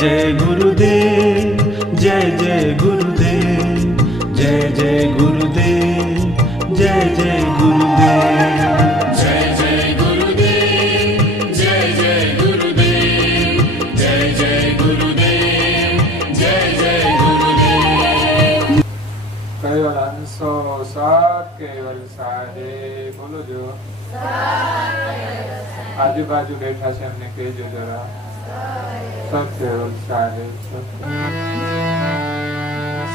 जय गुरुदेव, जय जय गुरुदेव, जय जय गुरुदेव, जय जय गुरुदेव, जय जय गुरुदेव, जय जय गुरुदेव, जय जय गुरुदेव, जय जय गुरुदेव। केवल हंसो साथ केवल साधे बोलो जो આજુબાજુ બેઠા છે એમને કહેજો જરા સત્ય સાધે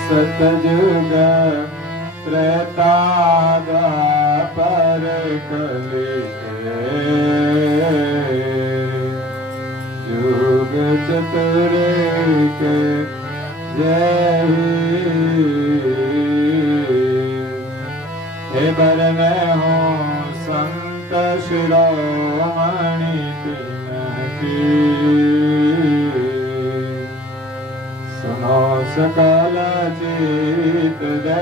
સતયુગ ત્રેતા દ્વાપર કલી યુગ ચતુરેક જય हे बर में हो संत शिरोमणि की सुनो सकल चित दे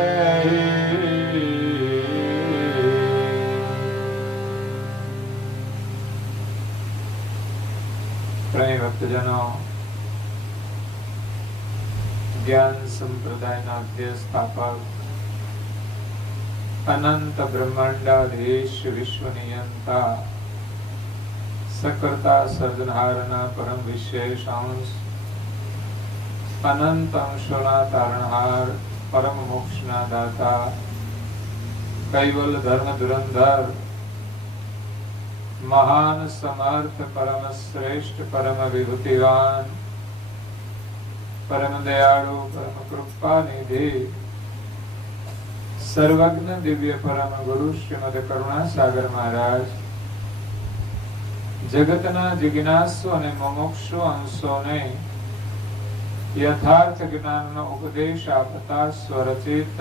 प्रेम भक्तजनों ज्ञान संप्रदाय स्थापक अनंत ब्रह्मांडाधीश विश्व नियंता सकर्ता सर्जनहारना परम विशेष अंश अनंत अंशोना तारणहार परम मोक्षना दाता कैवल धर्म धुरंधर महान समर्थ परम श्रेष्ठ परम विभूतिवान परम दयालु परम कृपा निधि सर्वज्ञ दिव्य परम गुरु श्रीमद करुणा सागर महाराज जगतना जिज्ञासु અને મોક્ષુ અંશોને યથાર્થ જ્ઞાનનો ઉપદેશ આપતા સ્વરચિત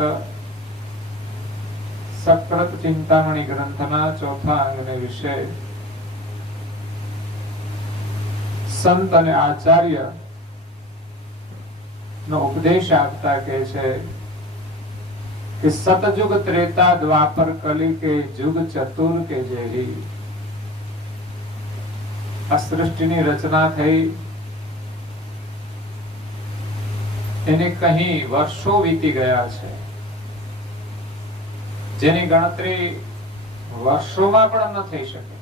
સક્રત ચિંતામણી ગ્રંથના ચોથા અંગને વિશે સંત અને આચાર્ય નો ઉપદેશ આપતા કહે છે कि सतयुग त्रेता द्वापर कली के युग चतुर के जेही आ सृष्टिनी रचना थई એને કहीं વર્ષો વીતી ગયા છે જેની ગણતરી વર્ષોમાં પણ ન થઈ શકે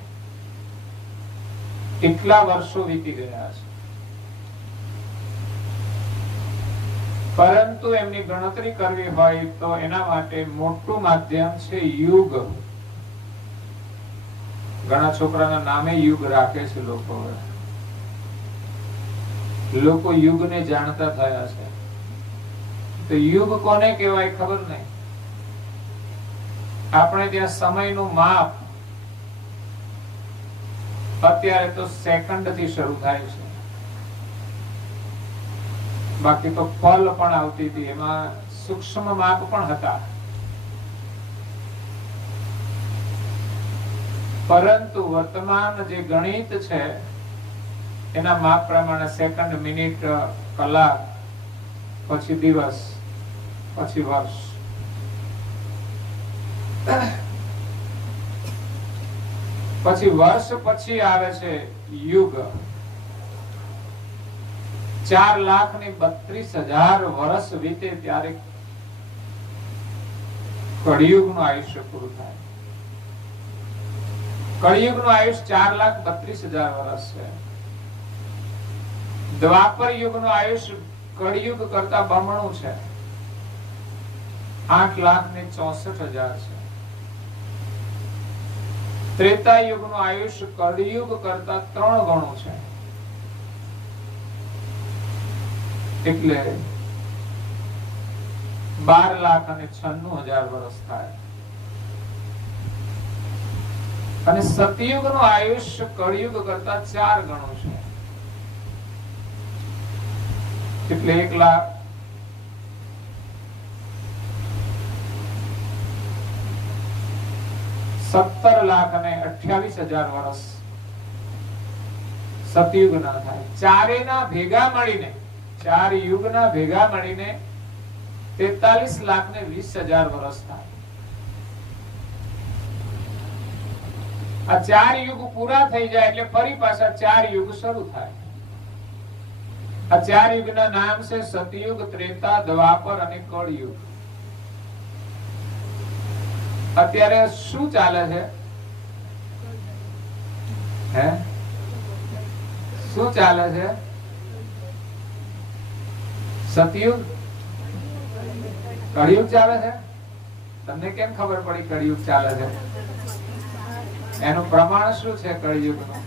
કેટલા વર્ષો વીતી ગયા છે પરંતુ એમની ગણતરી કરવી હોય તો એના માટે મોટું માધ્યમ છે યુગ ઘણા છોકરાના નામે યુગ રાખે છે લોકો યુગને જાણતા થયા છે તો યુગ કોને કહેવાય ખબર નહીં આપણે ત્યાં સમયનું માપ અત્યારે તો સેકન્ડ થી શરૂ થાય છે બાકી તો પલ પણ આવતી હતી એમાં સૂક્ષ્મ માપ પણ હતા પરંતુ વર્તમાન જે ગણિત છે એના માપ પ્રમાણે સેકન્ડ મિનિટ કલાક પછી દિવસ પછી વર્ષ પછી વર્ષ પછી આવે છે યુગ 4,32,000 વર્ષ વીતે ત્યારે કળિયુગનું આયુષ્ય પૂરું થાય કળિયુગનું આયુષ્ય 4,32,000 વર્ષ છે દ્વાપર યુગનું આયુષ્ય કળિયુગ કરતા બમણું છે 8,64,000 છે ત્રેતા યુગનું આયુષ્ય કળિયુગ કરતા 3 ગણું છે એટલે 12,96,000 વર્ષ થાય અને સતયુગનું આયુષ્ય કળિયુગ કરતા 4 ગણું છે એટલે 1,17,28,000 વર્ષ સતયુગના થાય ચારેના ભેગા મળીને 4 યુગના ભેગા મળીને 43,20,000 વર્ષ થાય આ 4 યુગ પૂરા થઈ જાય એટલે ફરી પાછા 4 યુગ શરૂ થાય આ ચાર યુગના નામ છે સતયુગ, ત્રેતા, દ્વાપર અને કળયુગ. અત્યારે શું ચાલે છે? હે, શું ચાલે છે? સતયુગ, કળયુગ ચાલે છે. તમને કેમ ખબર પડી કળયુગ ચાલે છે? એનું પ્રમાણ શું છે કળયુગનું?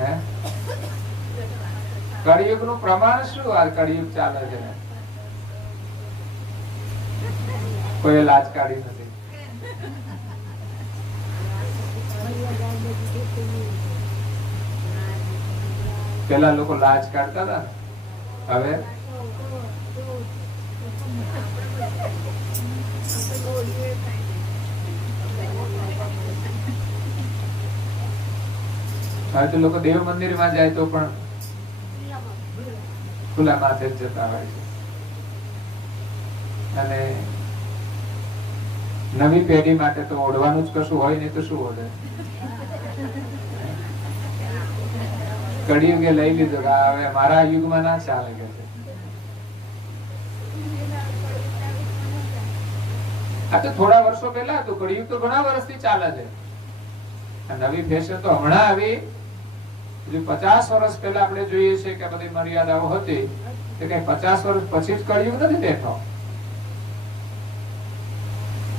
હે, કળયુગનું પ્રમાણ શું? આ કળયુગ ચાલે છે. કોઈ લાજ કાઢી નથી. પેલા લોકો લાજ કાઢતા હતા, હવે હવે તો લોકો દેવ મંદિર માં જાય તો પણ ખુલ્લા માથે જ જતા હોય છે. અને નવી પેઢી માટે તો ઓઢવાનું જ કશું હોય નહીં તો શું ઓઢે? કળિયુગે લઈ લીધું કે હવે મારા યુગમાં ના ચાલે કે છે. આ તો થોડા વર્ષો પહેલા હતું. કળિયુગ તો ઘણા વર્ષથી ચાલે છે. નવી ફેશન તો હમણાં આવી. 50 વર્ષ પહેલા આપણે જોઈએ છે કે બધી મર્યાદાઓ હતી કે કઈ 50 વર્ષ પછી જ કળિયુગ નથી બેઠો.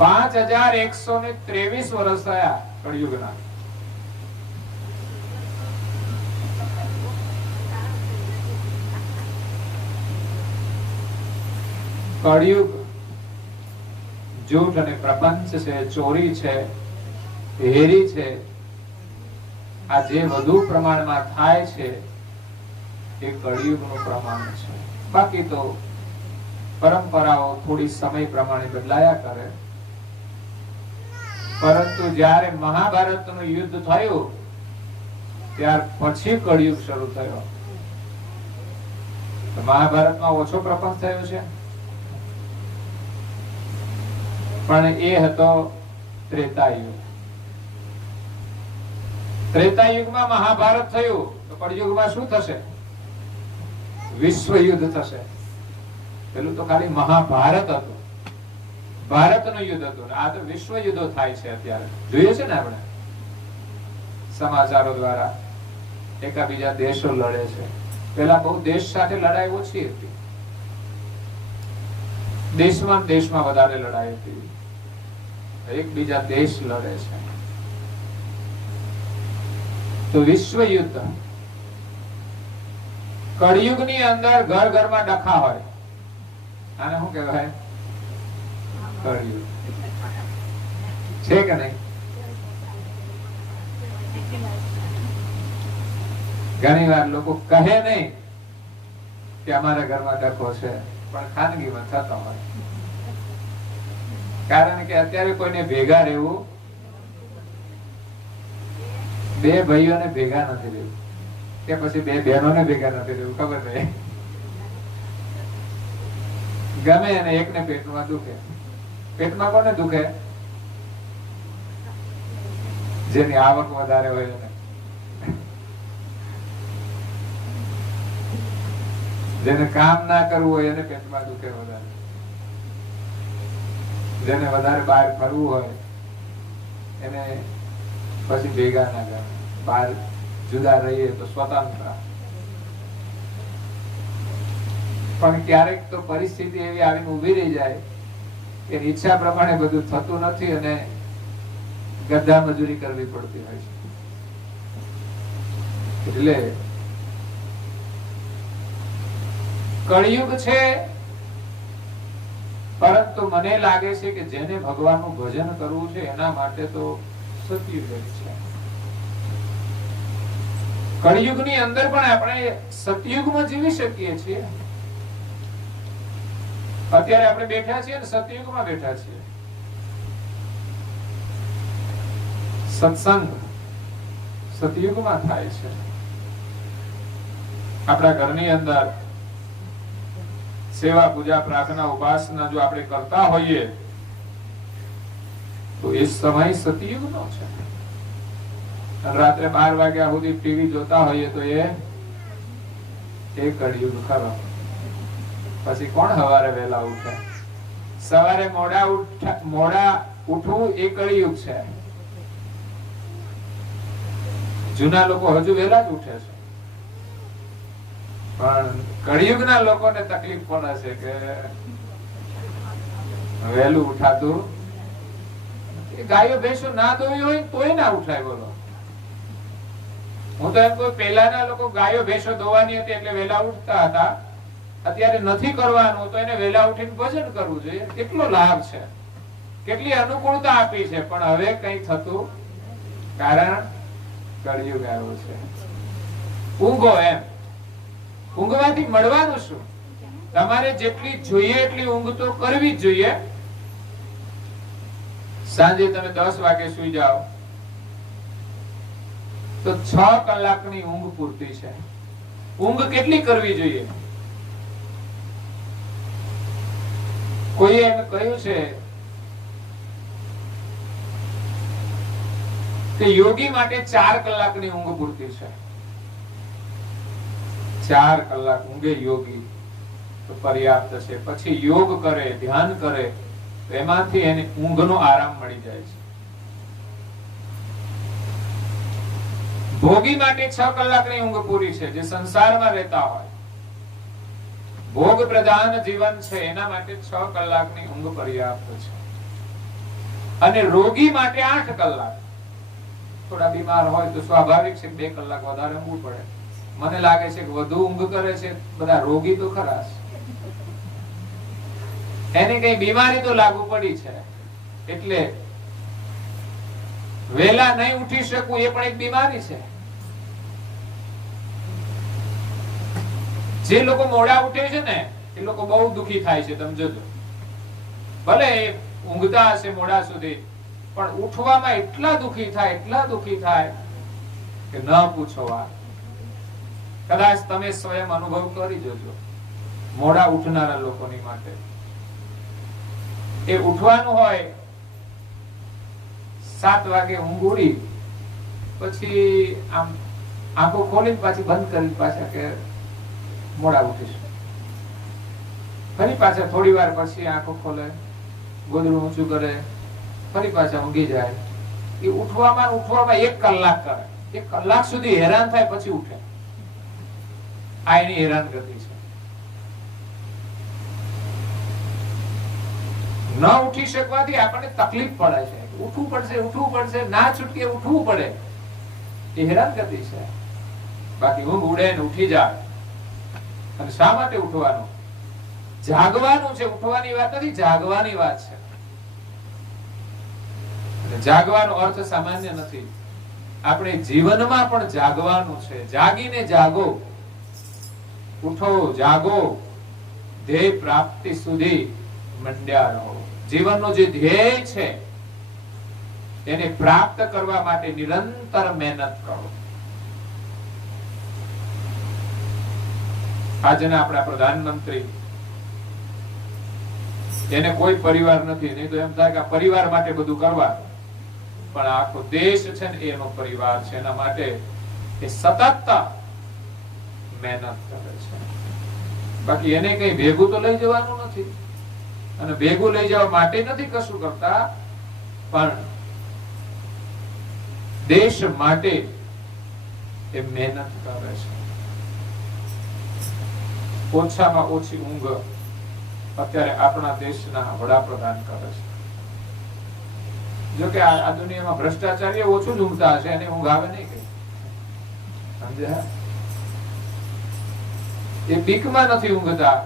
5123 વર્ષ થયા કળિયુગના. કળિયુગ જૂઠ અને પ્રપંચ છે, ચોરી છે, હેરી છે, આ જે વધુ પ્રમાણમાં થાય છે એ કળિયુગનું પ્રમાણ છે. બાકી તો પરંપરાઓ થોડી સમય પ્રમાણે બદલાયા કરે. પરંતુ જ્યારે મહાભારતનું યુદ્ધ થયું ત્યાર પછી કળિયુગ શરૂ થયો. મહાભારતમાં ઓછો પ્રપંચ થયો છે, પણ એ હતો ત્રેતાયુગ. ત્રેતાયુગમાં મહાભારત થયું તો કળિયુગમાં શું થશે? વિશ્વ યુદ્ધ થશે. પેલું તો ખાલી મહાભારત હતું, ભારતનું યુદ્ધ હતું. આ તો વિશ્વ યુદ્ધો થાય છે. અત્યારે જોઈએ છે ને આપણે સમાચારો દ્વારા એકાબીજા દેશો લડે છે. પેલા બહુ દેશ સાથે લડાઈ ઓછી હતી. દેશમાં વધારે લડાઈ હતી. એકબીજા દેશ લડે છે. તો વિશ્વ યુદ્ધ. કળિયુગની અંદર ઘર ઘરમાં ડખા હોય. આને શું કહેવાય? કળિયુગ છે કે નહીં? ઘણી વાર લોકો કહે નહીં કે અમારા ઘરમાં ડખો છે, પણ ખાનગીમાં થતો હોય. કારણ કે અત્યારે કોઈને ભેગા રહેવું, બે ભાઈઓને ભેગા નથી રહેવું કે પછી બે બહેનોને ભેગા નથી રહેવું, ખબર નહીં. ગમે અને એકને પેટમાં દુખે. પેટમાં કોને દુખે? જેની આવક વધારે હોય એને. જેને કામ ના કરવું હોય એને પેટમાં દુખે વધારે. જેને વધારે બહાર ફરવું હોય એને પછી ભેગા ના કરે. બહાર જુદા રહીએ તો સ્વતંત્ર. પણ ક્યારેક તો પરિસ્થિતિ એવી આવીને ઉભી રહી જાય કે ઈચ્છા પ્રમાણે બધું થતું નથી અને ગધા મજૂરી કરવી પડતી હોય છે. એટલે કળિયુગ છે, પરંતુ મને લાગે છે કે જેને ભગવાનનું ભજન કરવું છે એના માટે તો સતયુગ છે. કળિયુગની અંદર પણ આપણે સતયુગમાં જીવી શકીએ છીએ. અત્યારે આપણે બેઠા છીએ ને સતયુગમાં બેઠા છીએ. સત્સંગ સતયુગમાં થાય છે. આપણા ઘરની અંદર સેવા, પૂજા, પ્રાર્થના, ઉપાસના જો આપણે કરતા હોઈએ તો એ સમય સતયુગનો છે. રાત્રે 12 વાગ્યા સુધી ટીવી જોતા હોઈએ તો એ એ કળિયુગ ખરો. પછી કોણ સવારે વહેલા ઉઠે? સવારે મોડા ઉઠવું એ કળિયુગ છે. જૂના લોકો હજુ વહેલા જ ઉઠે છે, પણ કળિયુગના લોકોને તકલીફ પડે છે કે વહેલું ઉઠાતું. ગાયો ભેંસો ના દોવી હોય તોય ના ઉઠાય. બોલો, હું તો એમ કહું, પહેલાના લોકો ગાયો ભેંસો દોવાની હતી એટલે વહેલા ઉઠતા હતા. અત્યારે નથી કરવાનું તો એને વહેલા ઉઠીને ભજન કરવું જોઈએ. કેટલો લાભ છે, કેટલી અનુકૂળતા આપી છે. પણ હવે કઈ થતું, કારણ કળિયુગ આવ્યો છે. ઊંઘો એમ. ઊંઘવાથી મળવાનું શું? તમારે જેટલી જોઈએ એટલી ઊંઘ તો કરવી જ જોઈએ. સાંજે તમે 10 વાગે સુઈ જાઓ તો 6 કલાકની ઊંઘ પૂરતી છે. ઊંઘ કેટલી કરવી જોઈએ? કોઈએ એમ કહ્યું છે કે યોગી માટે 4 કલાકની ઊંઘ પૂરતી છે. 4 કલાક ઊંઘે યોગી તો પર્યાપ્ત છે. પછી યોગ કરે, ધ્યાન કરે તો એમાંથી એને ઊંઘનો આરામ મળી જાય છે. ભોગી માટે 6 કલાકની ઊંઘ પૂરી છે. જે સંસારમાં રહેતા હોય, ભોગ પ્રધાન જીવન છે, એના માટે 6 કલાકની ઊંઘ પર્યાપ્ત છે. અને રોગી માટે 8 કલાક. થોડા બીમાર હોય તો સ્વાભાવિક છે 2 કલાક વધારે ઊંઘવું પડે. મને લાગે છે કે વધુ ઊંઘ કરે છે બધા રોગી તો ખરા છે, એને કઈ બીમારી તો લાગુ પડી છે, એટલે વેલા નહીં ઉઠી શકવું એ પણ એક બીમારી છે. જે લોકો મોડા ઉઠે છે ને એ લોકો બહુ દુખી થાય છે. તમે જોજો, ભલે ઊંઘતા હશે મોડા સુધી, પણ ઉઠવામાં એટલા દુખી થાય કે ન પૂછો વાત. કદાચ તમે સ્વયં અનુભવ કરી જોજો મોડા ઉઠનારા લોકોની માટે. એ ઉઠવાનું હોય 7 વાગે ઊંઘ ઉડી, પછી આમ આંખો ખોલીને પાછી બંધ કરીને પાછા કે મોડા ઉઠીશું. ફરી પાછા થોડી વાર પછી આંખો ખોલે, ગોદડું ઊંચું કરે, ફરી પાછા ઊંઘી જાય. એ ઉઠવામાં 1 કલાક કરે. 1 કલાક સુધી હેરાન થાય પછી ઉઠે. આ એની હેરાનગતિ છે. ન ઉઠી શકવાથી આપણને તકલીફ પડે છે. ઉઠવું પડશે, ના છૂટકે ઉઠવું પડે. એ હેરાનગતિ છે. બાકી ઊંઘ ઉડે ને ઉઠી જાય. અને શા માટે ઉઠવાનું? જાગવાનું છે. ઉઠવાની વાત નથી, જાગવાની વાત છે. જાગવાનો અર્થ સામાન્ય નથી. આપણે જીવનમાં પણ જાગવાનું છે. જાગીને જાગો, ઉઠો, જાગો, ધ્યેય પ્રાપ્તિ સુધી મંડ્યા રહો. જીવનનો જે ધ્યેય છે એને પ્રાપ્ત કરવા માટે નિરંતર મહેનત કરો. આજના આપણા પ્રધાનમંત્રી, એને કોઈ પરિવાર નથી. નહીં તો એમ થાય કે આ પરિવાર માટે બધું કરવાનું, પણ આખો દેશ છે ને એનો પરિવાર છે. એના માટે એ સતત મહેનત કરે છે. બાકી એને કઈ ભેગું તો લઈ જવાનું નથી, અને ભેગું લઈ જવા માટે નથી કશું કરતા, પણ દેશ માટે એ મહેનત કરે છે. ઓછામાં ઓછી ઊંઘ અત્યારે આપણા દેશના વડાપ્રધાન કરે છે. જો કે આ દુનિયામાં ભ્રષ્ટાચારી ઓછું જ ઊંઘતા હશે, એને ઊંઘ આવે નહીં કઈ. સમજ્યા? એ બીકમાં નથી ઊંઘતા,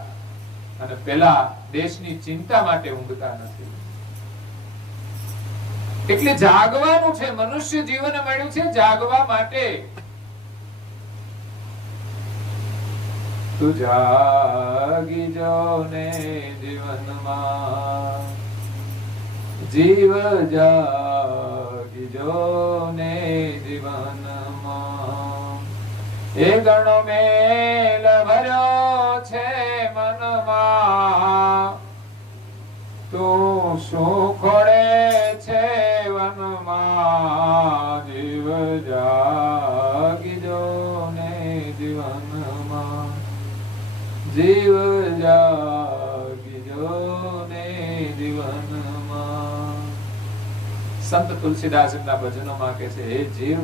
અને પેલા દેશની ચિંતા માટે ઊંઘતા નથી. એટલે જાગવાનું છે. મનુષ્ય જીવન મળ્યું છે જાગવા માટે. તું જાગી જો ને જીવનમાં, જીવ જાગી જો ને જીવનમાં. એ ગણો મેલ ભર્યો છે મનમાં, તું શું ખોડે છે વનમાં. જીવ જાગી જો ને જીવનમાં. જીવ જાગજો ને જીવનમાં. સંત તુલસીદાસ એમના ભજનોમાં કહે છે, હે જીવ,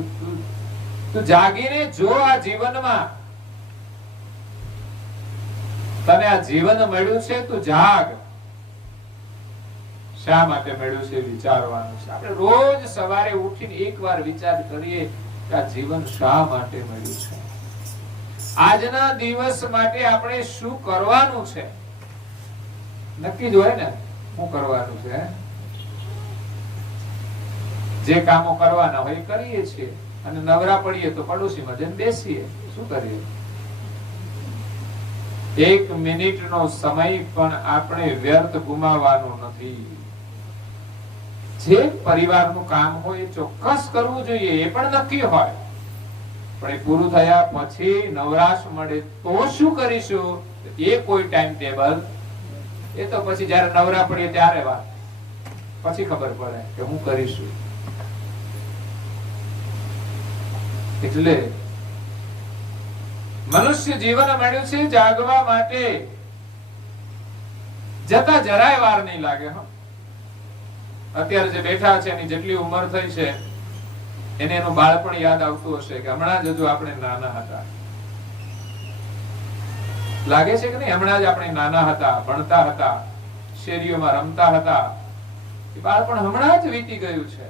તું જાગીને જો આ જીવનમાં તને આ જીવન મળ્યું છે, તું જાગ. શા માટે મળ્યું છે વિચારવાનું છે. આપણે રોજ સવારે ઉઠીને એકવાર વિચાર કરીએ કે આ જીવન શા માટે મળ્યું છે, આજના દિવસ માટે આપણે શું કરવાનું છે. નક્કી જ હોય ને શું કરવાનું છે. જે કામો કરવાના હોય એ કરીએ છીએ, અને નવરા પડીએ તો પડોશીમાં જઈને બેસીએ. શું કરીએ? એક મિનિટનો સમય પણ આપણે વ્યર્થ ગુમાવવાનો નથી. જે પરિવારનું કામ હોય એ ચોક્કસ કરવું જોઈએ, એ પણ નક્કી હોય. પણ એ પૂરું થયા પછી નવરાશ મળે તો શું કરીશું, એ કોઈ ટાઈમ ટેબલ, એ તો પછી જયારે નવરા પડીએ ત્યારે વાત, પછી ખબર પડે કે હું કરીશું. એટલે મનુષ્ય જીવન મળ્યું છે જાગવા માટે. જતા જરાય વાર નહીં લાગે. અત્યારે જે બેઠા છે એની જેટલી ઉંમર થઈ છે એને એનું બાળપણ યાદ આવતું હશે કે હમણાં જ હજુ આપણે નાના હતા. લાગે છે કે નહીં? હમણાં જ આપણે નાના હતા, ભણતા હતા, શેરીઓમાં રમતા હતા. એ બાળપણ હમણાં જ વીતી ગયું છે.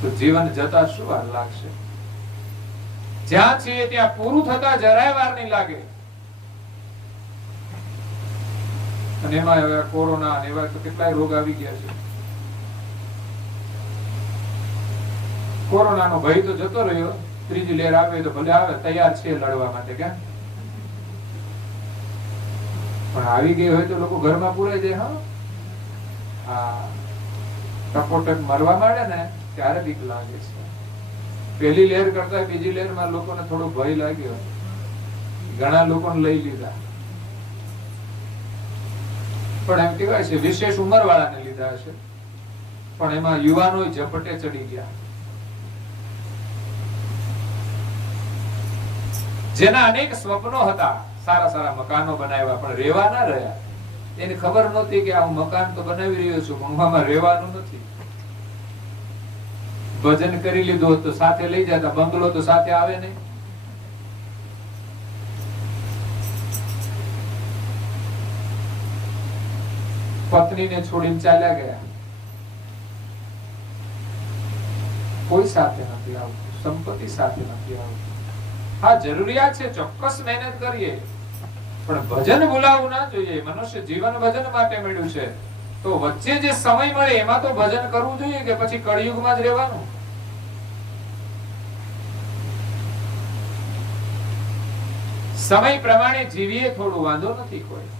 તો જીવન જતા શું વાર લાગશે? જ્યાં છીએ ત્યાં પૂરું થતા જરાય વાર નહીં લાગે. અને એમાં હવે કોરોના અને એવા તો કેટલાય રોગ આવી ગયા છે. કોરોનાનો ભય તો જતો રહ્યો. ત્રીજી લહેર આવે તો ભલે આવે, તૈયાર છે લડવા માટે. ક્યાં પણ આવી ગઈ હોય તો લોકો ઘરમાં પુરાઈ જાય. હા, ટપોટપ મરવા માંડે ને ત્યારે બીક લાગે છે. પહેલી લહેર કરતા બીજી લહેરમાં લોકોને થોડો ભય લાગ્યો. ઘણા લોકોને લઈ લીધા. પણ એમ કહેવાય છે વિશેષ ઉંમર વાળાને લીધા હશે, પણ એમાં યુવાનો ઝપટે ચડી ગયા. જેના અનેક સ્વપ્નો હતા, સારા સારા મકાનો બનાવ્યા, પણ રહેવા ના રહ્યા. એને ખબર નહોતી કે આ હું મકાન તો બનાવી રહ્યો છું, પણ આમાં રહેવાનું નથી. ભજન કરી લીધું તો સાથે લઈ જતા, બંગલો તો સાથે આવે નહીં. પત્નીને છોડીને ચાલ્યા ગયા. કોઈ સાથે નથી આવતું, સંપત્તિ સાથે નથી આવતું. હા, જરૂરિયાત છે, ચોક્કસ મહેનત કરીએ, પણ ભજન ભૂલાવવું ના જોઈએ. મનુષ્ય જીવન ભજન માટે મળ્યું છે, તો વચ્ચે જે સમય મળે એમાં તો ભજન કરવું જોઈએ, કે પછી કળિયુગમાં જ રહેવાનું. સમય પ્રમાણે જીવીએ, થોડું વાંધો નથી કોઈ,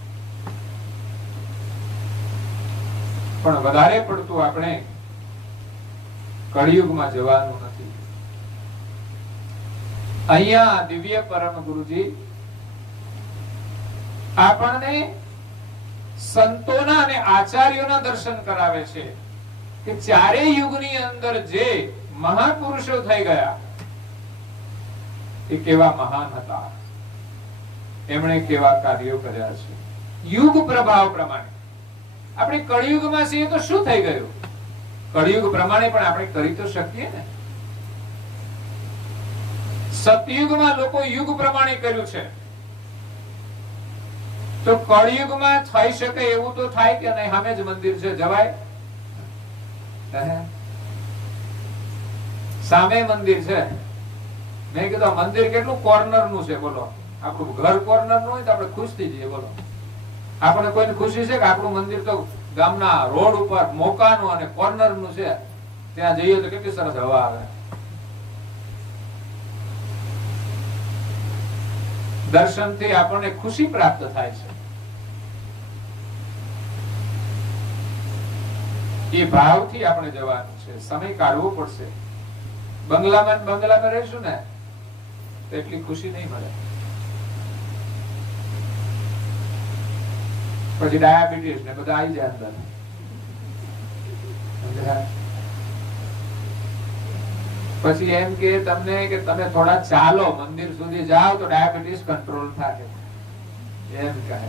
પણ વધારે પડતું આપણે કળિયુગમાં જવાનું નથી. અહીંયા દિવ્ય પરમ ગુરુજી આપણને સંતોના અને આચાર્યોના દર્શન કરાવે છે કે ચારે યુગની અંદર જે મહાપુરુષો થઈ ગયા એ કેવા મહાન હતા, એમણે કેવા કાર્યો કર્યા છે. યુગ પ્રભાવ પ્રમાણે આપણે કળિયુગમાં છીએ તો શું થઈ ગયું? કળિયુગ પ્રમાણે પણ આપણે કરી તો શકીએ ને. સતયુગમાં લોકો યુગ પ્રમાણે કર્યું છે, તો કળિયુગમાં થઈ શકે એવું તો થાય કે નહીં? સામે જ મંદિર છે, જવાય? સામે મંદિર છે. મેં કીધું મંદિર કેટલું કોર્નર નું છે, બોલો. આપણું ઘર કોર્નર નું હોય તો આપણે ખુશ થઈ જઈએ, બોલો. આપણે કોઈને ખુશી છે કે આપણું મંદિર તો ગામના રોડ ઉપર મોકાનું અને કોર્નર નું છે, ત્યાં જઈએ તો કેટલી સરસ હવા આવે. દર્શનથી આપણને ખુશી પ્રાપ્ત થાય છે. એ ભાવથી આપણે જવાનું છે. સમય કાઢવો પડશે. બંગલામાં રહીશું ને તો એટલી ખુશી નહીં મળે. પછી ડાયાબિટીસ ને બધા આવી જાય અંદર. પછી એમ કે તમને કે તમે થોડા ચાલો મંદિર સુધી જાઓ તો ડાયાબિટીસ કંટ્રોલ થાય, એમ કહે.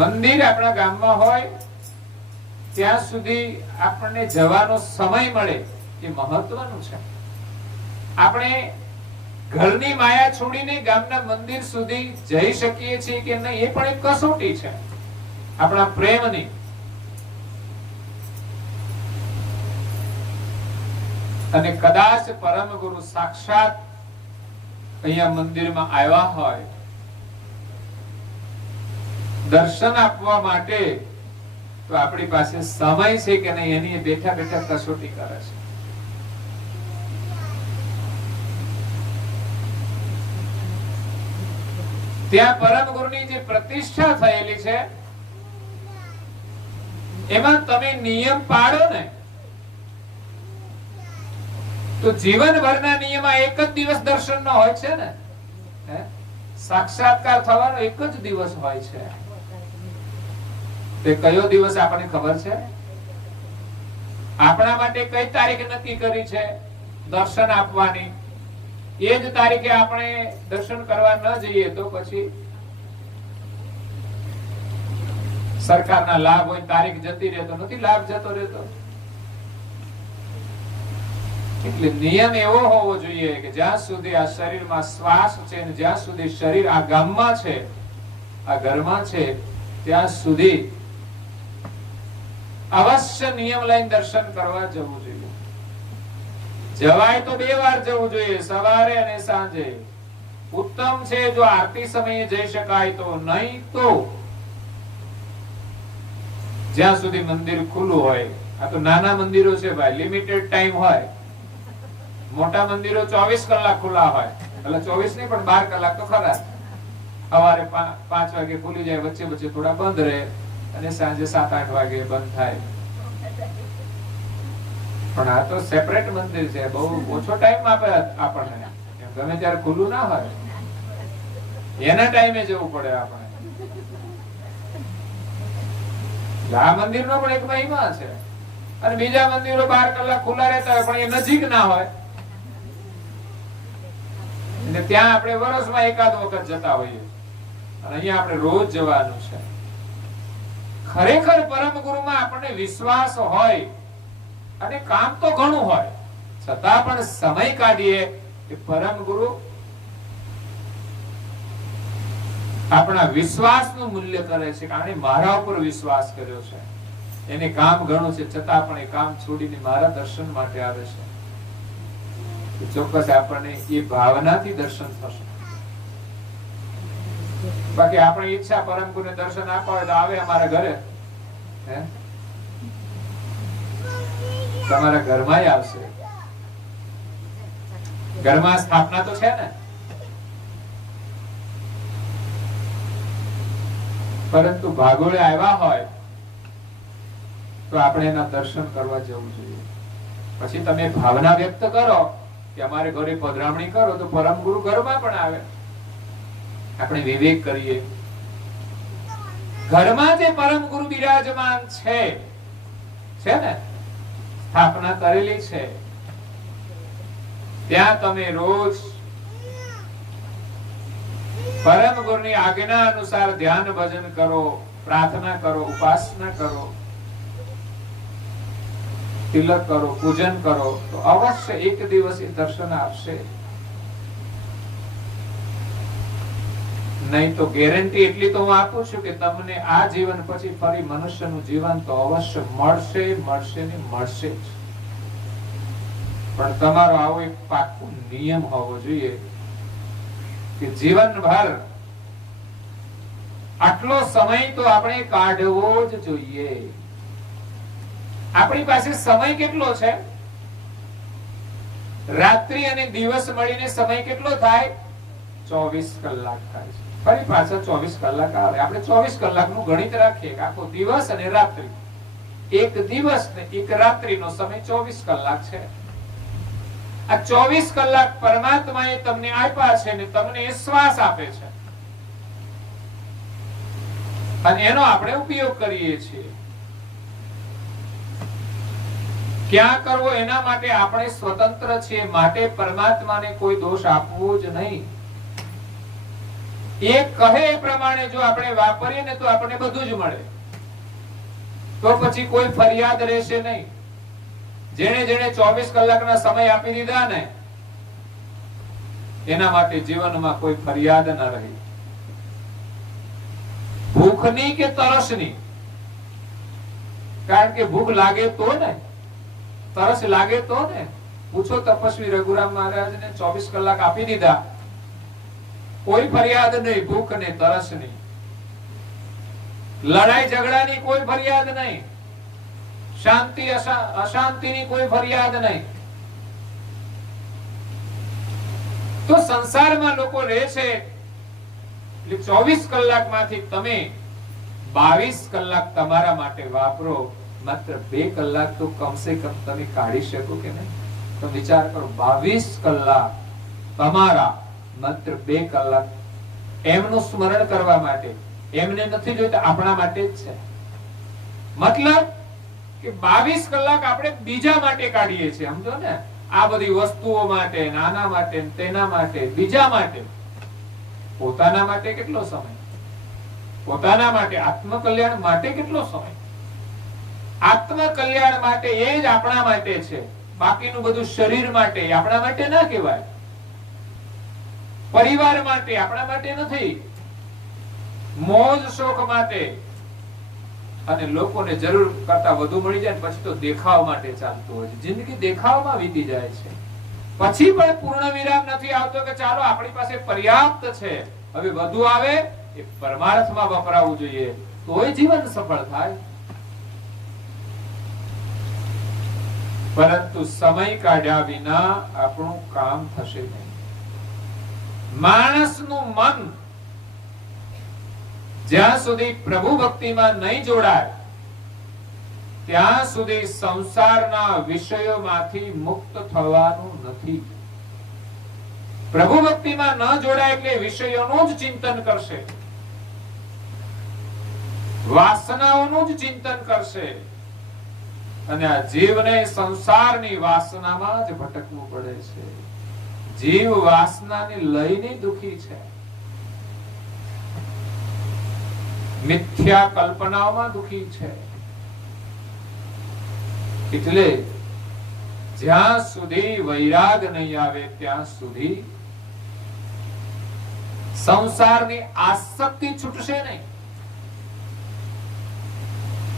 મંદિર આપણા ગામમાં હોય ત્યાં સુધી આપણને જવાનો સમય મળે એ મહત્વનું છે. આપણે ઘરની માયા છોડીને ગામના મંદિર સુધી જઈ શકીએ છીએ કે નહીં એ પણ એક કસોટી છે આપણા પ્રેમની. અને કદાચ પરમ ગુરુ સાક્ષાત અહીંયા મંદિરમાં આવ્યા હોય દર્શન આપવા માટે, તો આપણી પાસે સમય છે કે નહીં એની બેઠા બેઠા કસોટી કરે છે. ત્યાં પરમ ગુરુની જે પ્રતિષ્ઠા થયેલી છે એમાં તમે નિયમ પાડો ને તો જીવનભરના નિયમમાં એક જ દિવસ દર્શન નો હોય છે ને. સાક્ષાત્કાર થવાનો એક જ દિવસ હોય છે. તે કયો દિવસ આપણને ખબર છે? આપણા માટે કઈ તારીખ નક્કી કરી છે દર્શન આપવાની? એ જ તારીખે આપણે દર્શન કરવા ન જઈએ તો પછી સરકારના લાભ હોય, તારીખ જતી રહેતો નથી, લાભ જતો રહેતો. એટલે નિયમ એવો હોવો જોઈએ કે જ્યાં સુધી આ શરીરમાં શ્વાસ છે ને જ્યાં સુધી શરીર આ ગામમાં છે, આ ઘરમાં છે, ત્યાં સુધી અવશ્ય નિયમ લઈને દર્શન કરવા જવું જોઈએ. જવાય તો 2 વાર જવું જોઈએ, સવારે અને સાંજે. ઉત્તમ છે જો આરતી સમયે જઈ શકાય તો, નહીં તો જ્યાં સુધી મંદિર ખુલ્લું હોય. આ તો નાના મંદિરો છે ભાઈ, લિમિટેડ ટાઈમ હોય. મોટા મંદિરો 24 કલાક ખુલ્લા હોય, એટલે 24 નહીં પણ 12 કલાક તો ખરા. સવારે 5 વાગે ખુલી જાય, વચ્ચે વચ્ચે થોડા બંધ રહે અને સાંજે 7-8 વાગે બંધ થાય. પણ આ તો સેપરેટ મંદિર છે, બહુ ઓછો ટાઈમ આપે આપણને. ગમે ત્યારે ખુલ્લું ના હોય, એના ટાઈમે જવું પડે આપણે. આ મંદિરનો પણ એક મહિમા છે. અને બીજા મંદિરો 12 કલાક ખુલ્લા રહેતા હોય પણ એ નજીક ના હોય, એટલે ત્યાં આપણે વર્ષમાં એકાદ વખત જતા હોઈએ. અને અહીંયા આપણે રોજ જવાનું છે. ખરેખર પરમ ગુરુમાં આપણને વિશ્વાસ હોય અને કામ તો ઘણું હોય છતાં પણ સમય કાઢીએ કે પરમ ગુરુ આપણા વિશ્વાસનું મૂલ્ય કરે છે. કારણ મારા ઉપર વિશ્વાસ કર્યો છે, એને કામ ઘણું છે છતાં પણ એ કામ છોડીને મારા દર્શન માટે આવે છે. ચોક્કસ આપણને એ ભાવનાથી દર્શન થશે. બાકી આપણી ઈચ્છા પરમ ગુરુને દર્શન આપવા હોય તો આવે અમારા ઘરે, તમારા ઘરમાં આવશે. ઘરમાં સ્થાપના તો છે ને, પરંતુ ભાગોળે આવ્યા હોય તો આપણે એના દર્શન કરવા જવું જોઈએ. પછી તમે ભાવના વ્યક્ત કરો કે અમારે ઘરે પધરામણી કરો તો પરમ ગુરુ ઘરમાં પણ આવે. આપણે વિવેક કરીએ. ઘરમાં જે પરમ ગુરુ બિરાજમાન છે ને, સ્થાપના કરેલી છે, ત્યાં તમે રોજ પરમ ગુરુની આજ્ઞા અનુસાર ધ્યાન ભજન કરો, પ્રાર્થના કરો, ઉપાસના કરો, તિલક કરો, પૂજન કરો તો અવશ્ય એક દિવસ એ દર્શન આપશે. નહીં તો ગેરંટી એટલી તો હું આપું છું કે તમને આ જીવન પછી ફરી મનુષ્યનું જીવન તો અવશ્ય મળશે ને મળશે જ. પણ તમારો આવો એક પાક્કો નિયમ હોવો જોઈએ કે જીવનભર આટલો સમય તો આપણે કાઢવો જ જોઈએ. આપણી પાસે સમય કેટલો છે? રાત્રિ અને દિવસ મળીને સમય કેટલો થાય? 24 કલાક થાય છે. ફરી પાછા 24 કલાક આવે. આપણે 24 કલાકનું ગણિત રાખીએ, આખો દિવસ અને રાત્રિ, એક દિવસ ને એક રાત્રિનો સમય 24 કલાક છે. આ 24 કલાક પરમાત્માએ તમને આપ્યા છે ને તમને એ શ્વાસ આપે છે અને એનો આપણે ઉપયોગ કરીએ છીએ. ક્યાં કરવો એના માટે આપણે સ્વતંત્ર છીએ, માટે પરમાત્માને કોઈ દોષ આપવો જ નહીં. એ કહે એ પ્રમાણે જો આપણે વાપરીએ ને તો આપણને બધું જ મળે. તો પછી કોઈ ફરિયાદ રહેશે નહીં. જેણે જેણે 24 કલાકના સમય આપી દીધા ને એના માટે જીવનમાં કોઈ ફરિયાદ ન રહી. ભૂખની કે તરસની, કારણ કે ભૂખ લાગે તો ને, તરસ લાગે તો ને. પૂછો તપસ્વી રઘુરામ મહારાજને 24 કલાક આપી દીધા, કોઈ ફરિયાદ નહીં. ભૂખ ને તરસ ની, લડાઈ ઝઘડાની કોઈ ફરિયાદ નહીં, શાંતિ અશાંતિની કોઈ ફરિયાદ નહીં. તો સંસારમાં લોકો રહે છે એટલે 24 કલાકમાંથી તમે 22 કલાક તમારા માટે વાપરો. માત્ર 2 કલાક તો કમસે કમ તમે કાઢી શકો કે નહીં? તો વિચાર કરો, 22 કલાક તમારા, માત્ર 2 કલાક એમનું સ્મરણ કરવા માટે. એમને નથી જોઈતા, આપણા માટે જ છે. મતલબ કે 22 કલાક આપણે બીજા માટે કાઢીએ છીએ, સમજો ને? આ બધી વસ્તુઓ માટે, નાના માટે, તેના માટે, બીજા માટે. પોતાના માટે કેટલો સમય? પોતાના માટે, આત્મકલ્યાણ માટે કેટલો સમય? આત્મકલ્યાણ માટે એ જ આપણા માટે છે. બાકીનું બધું શરીર માટે, આપણા માટે ના કહેવાય. પરિવાર માટે, આપણા માટે નથી. મોજ શોખ માટે, અને લોકોને જરૂર કરતા વધુ મળી જાય પછી તો દેખાવ માટે ચાલતું હોય છે. જિંદગી દેખાવમાં વીતી જાય છે. પછી પણ પૂર્ણ વિરામ નથી આવતો કે ચાલો આપણી પાસે પર્યાપ્ત છે, હવે વધુ આવે એ પરમાર્થમાં વપરાવવું જોઈએ, તોય જીવન સફળ થાય. પરંતુ સમય કાઢ્યા વિના આપણું કામ થશે નહીં. માણસનું મન જ્યાં સુધી પ્રભુ ભક્તિમાં નહીં જોડાય ત્યાં સુધી સંસારના વિષયોમાંથી મુક્ત થવાનું નથી. પ્રભુ ભક્તિમાં ન જોડાય એટલે વિષયોનું જ ચિંતન કરશે, વાસનાઓનું જ ચિંતન કરશે, અને આ જીવને સંસારની વાસનામાં જ ભટકવું પડે છે. જીવ વાસનાને લઈને દુખી છે, મિથ્યા કલ્પનાઓમાં દુખી છે. એટલે જ્યાં સુધી વૈરાગ નહીં આવે ત્યાં સુધી સંસારની આસક્તિ છૂટશે નહીં.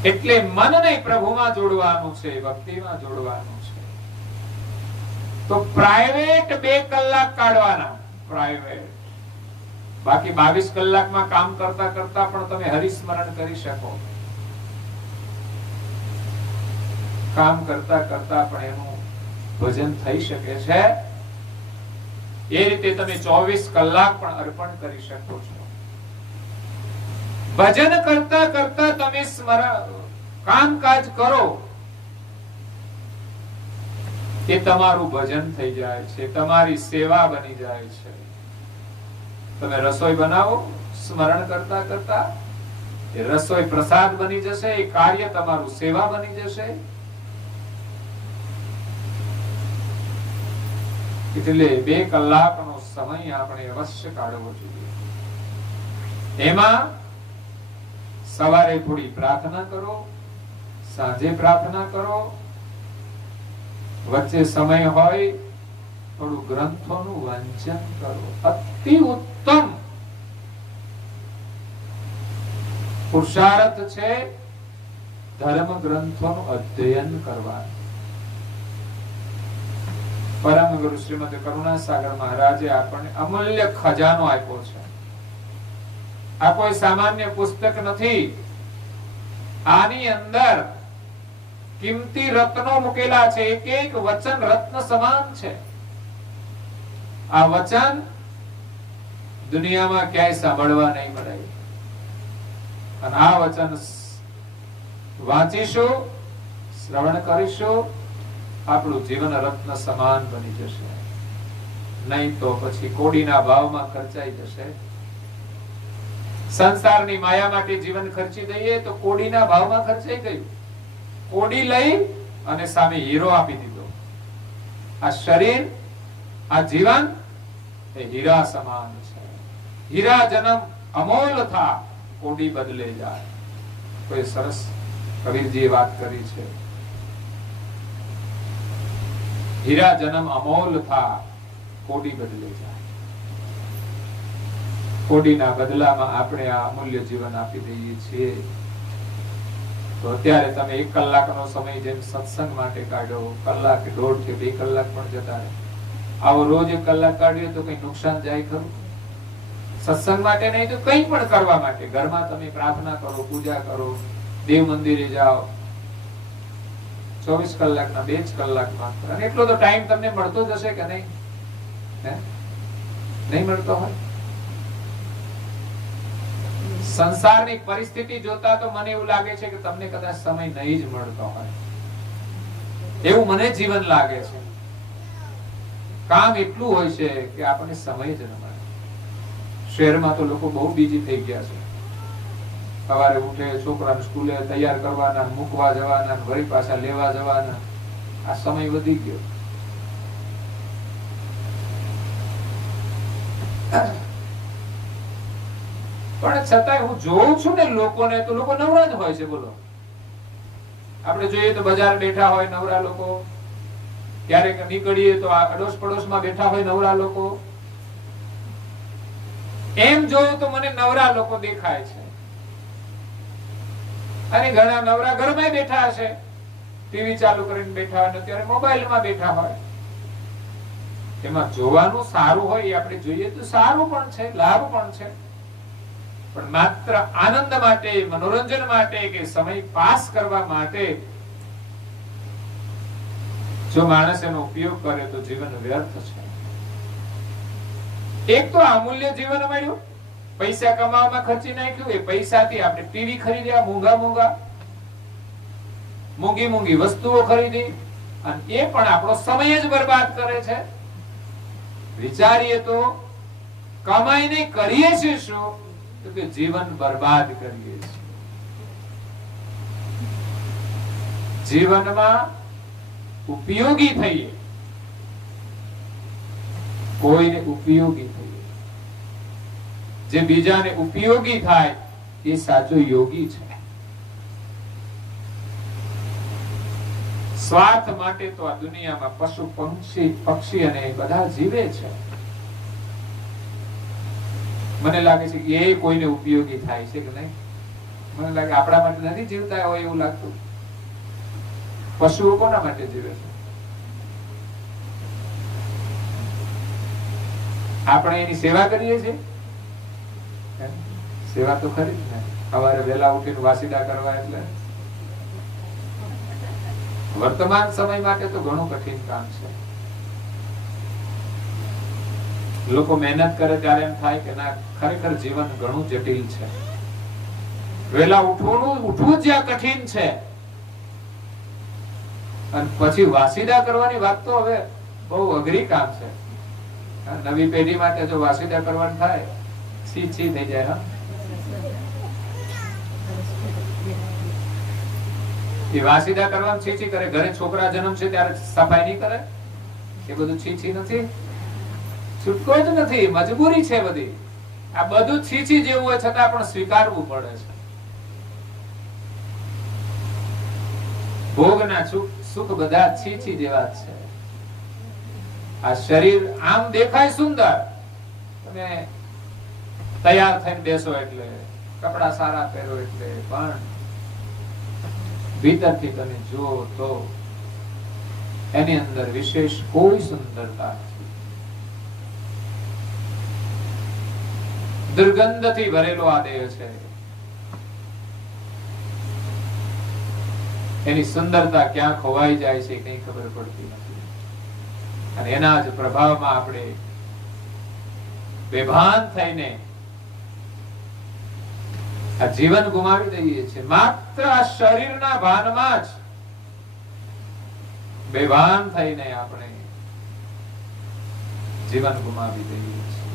એટલે મનને પ્રભુમાં જોડવાનું છે, ભક્તિમાં જોડવાનું છે. તો પ્રાઇવેટ 2 કલાક કાઢવાના, પ્રાઇવેટ. બાકી 22 કલાકમાં કામ કરતા કરતા પણ તમે હરિસ્મરણ કરી શકો. કામ કરતા કરતા પણ એનું ભજન થઈ શકે છે. એ રીતે તમે 24 કલાક પણ અર્પણ કરી શકો છો. ભજન કરતા કરતા તમે કામકાજ કરો એ તમારું ભજન થઈ જાય છે, તમારી સેવા બની જાય છે. તમે રસોઈ બનાવો સ્મરણ કરતા કરતા, એ રસોઈ પ્રસાદ બની જશે, એ કાર્ય તમારું સેવા બની જશે. એટલે 2 કલાકનો સમય આપણે અવશ્ય કાઢવો જોઈએ. એમાં સવારે થોડી પ્રાર્થના કરો, સાંજે પ્રાર્થના કરો, વચ્ચે સમય હોય થોડું ગ્રંથોનું વાંચન કરો. અતિ ઉત્તમ પુરુષાર્થ છે ધર્મ ગ્રંથોનું અધ્યયન કરવાનું. પરમ ગુરુ શ્રીમદ કરુણાસાગર મહારાજે આપણને અમૂલ્ય ખજાનો આપ્યો છે. આ કોઈ સામાન્ય પુસ્તક નથી. આની અંદર કિંમતી રત્નો મૂકેલા છે. એક એક વચન રત્ન સમાન છે. આ વચન દુનિયામાં ક્યાંય સાંભળવા નહીં મળે. અને આ વચન વાંચીશું, શ્રવણ કરીશું, આપણું જીવન રત્ન સમાન બની જશે. નહીં તો પછી કોડીના ભાવમાં ખર્ચાઈ જશે. સંસારની માયા માટે જીવન ખર્ચી દઈએ તો કોડીના ભાવમાં ખર્ચાઈ ગયું. કોડી લઈ અને સામે હીરો આપી દીધો. આ શરીર, આ જીવન એ હીરા સમાન છે. હીરા જન્મ અમોલ થા, કોડી બદલે જાય. કોઈ સરસ કબીરજીએ વાત કરી છે. હીરા જન્મ અમોલ થા, કોડી બદલે જાય. કોડીના બદલામાં આપણે આ અમૂલ્ય જીવન આપી દઈએ છીએ. તો અત્યારે તમે 1 કલાકનો સમય જેમ સત્સંગ માટે કાઢો, કલાક, 1.5 કે 2 કલાક પણ જતા રહે. આવો રોજ 1 કલાક કાઢીએ તો કઈ નુકસાન જાય ખરું? સત્સંગ માટે નહીં તો કંઈ પણ કરવા માટે, ઘરમાં તમે પ્રાર્થના કરો, પૂજા કરો, દેવ મંદિરે જાઓ, 24 કલાકના 2 જ કલાકમાં. અને એટલો તો ટાઈમ તમને મળતો જ હશે કે નહીં? નહીં મળતો હોય? સંસારની પરિસ્થિતિ જોતા તો મને એવું લાગે છે કે તમને કદાચ સમય નહીં જ મળતો હોય, એવું મને જીવન લાગે છે. કામ એટલું હોય છે કે આપણને સમય જ ન મળે. શહેરમાં તો લોકો બહુ બીજી થઈ ગયા છે. સવારે ઉઠે, છોકરાને સ્કૂલે તૈયાર કરવાના, મૂકવા જવાના, વળી પાછા લેવા જવાના, આ સમય વધી ગયો. પણ છતાંય હું જોઉં છું ને લોકોને, તો લોકો નવરા જ હોય છે. બોલો, આપણે જોઈએ તો બજાર બેઠા હોય નવરા લોકો, ક્યારેક નીકળીએ તો અડોશ પડોશમાં બેઠા હોય નવરા લોકો. એમ જોઉં તો મને નવરા લોકો દેખાય છે. અને ઘણા નવરા ઘરમાં બેઠા હશે, ટીવી ચાલુ કરીને બેઠા હોય, અત્યારે મોબાઈલમાં બેઠા હોય. એમાં જોવાનું સારું હોય, એ આપણે જોઈએ તો સારું પણ છે, લાભ પણ છે. પણ માત્ર આનંદ માટે, મનોરંજન માટે કે સમય પાસ કરવા માટે જો માણસ એનો ઉપયોગ કરે તો જીવન વ્યર્થ છે. એક તો અમૂલ્ય જીવન મળ્યું, પૈસા કમાવામાં ખર્ચી નાખ્યું, એ પૈસાથી આપણે ટીવી ખરીદ્યા, મોંઘી વસ્તુઓ ખરીદી, અને એ પણ આપણો સમય જ બરબાદ કરે છે. વિચારીએ તો કમાઈને કરીએ છીએ શું? તો કે જીવન બરબાદ કરીએ છીએ. જીવનમાં ઉપયોગી થઈએ, કોઈને ઉપયોગી થઈએ. જે બીજાને ઉપયોગી થાય એ સાચો યોગી છે. સ્વાર્થ માટે તો આ દુનિયામાં પશુ, પક્ષી અને બધા જીવે છે. મને લાગે છે કે એ કોઈને ઉપયોગી થાય છે કે નહીં? મને લાગે આપણા માટે નથી જીવતા હોય એવું લાગતું. પશુઓ કોના માટે જીવે છે? આપણે એની સેવા કરીએ છીએ. સેવા તો ખરી જ ને. સવારે વહેલા ઉઠીને વાસીદા કરવા, એટલે વર્તમાન સમય માટે તો ઘણું કઠિન કામ છે. લોકો મહેનત કરે ત્યારે એમ થાય કે ના, ખરેખર જીવન ઘણું જટિલ છે. વહેલા ઉઠવું જ્યાં કઠિન છે, અને પછી વાસીદા કરવાની વાત તો હવે બહુ અઘરી કામ છે. નવી પેઢી માટે જો વાસીદા કરવાનું થાય, છી થઈ જાય. એ વાસીદા કરવાનું છી કરે. ઘરે છોકરા જન્મ છે ત્યારે સફાઈ નહીં કરે, એ બધું છી નથી. છૂટકો જ નથી, મજબૂરી છે બધી. આ બધું છીછી જેવું હોય છતાં પણ સ્વીકારવું પડે છે. ભોગના સુખ બધા છીછી જેવા જ છે. આ શરીર આમ દેખાય સુંદર, તમે તૈયાર થઈને બેસો એટલે, કપડા સારા પહેરો એટલે, પણ ભીતરથી તમે જુઓ તો એની અંદર વિશેષ કોઈ સુંદરતા નથી. દુર્ગંધથી ભરેલો આ દેહ છે. એની સુંદરતા ક્યાં ખોવાઈ જાય છે કઈ ખબર પડતી નથી. અને એના જ પ્રભાવમાં આપણે બેભાન થઈને આ જીવન ગુમાવી દઈએ છીએ. માત્ર આ શરીરના ભાનમાં જ બેભાન થઈને આપણે જીવન ગુમાવી દઈએ છીએ.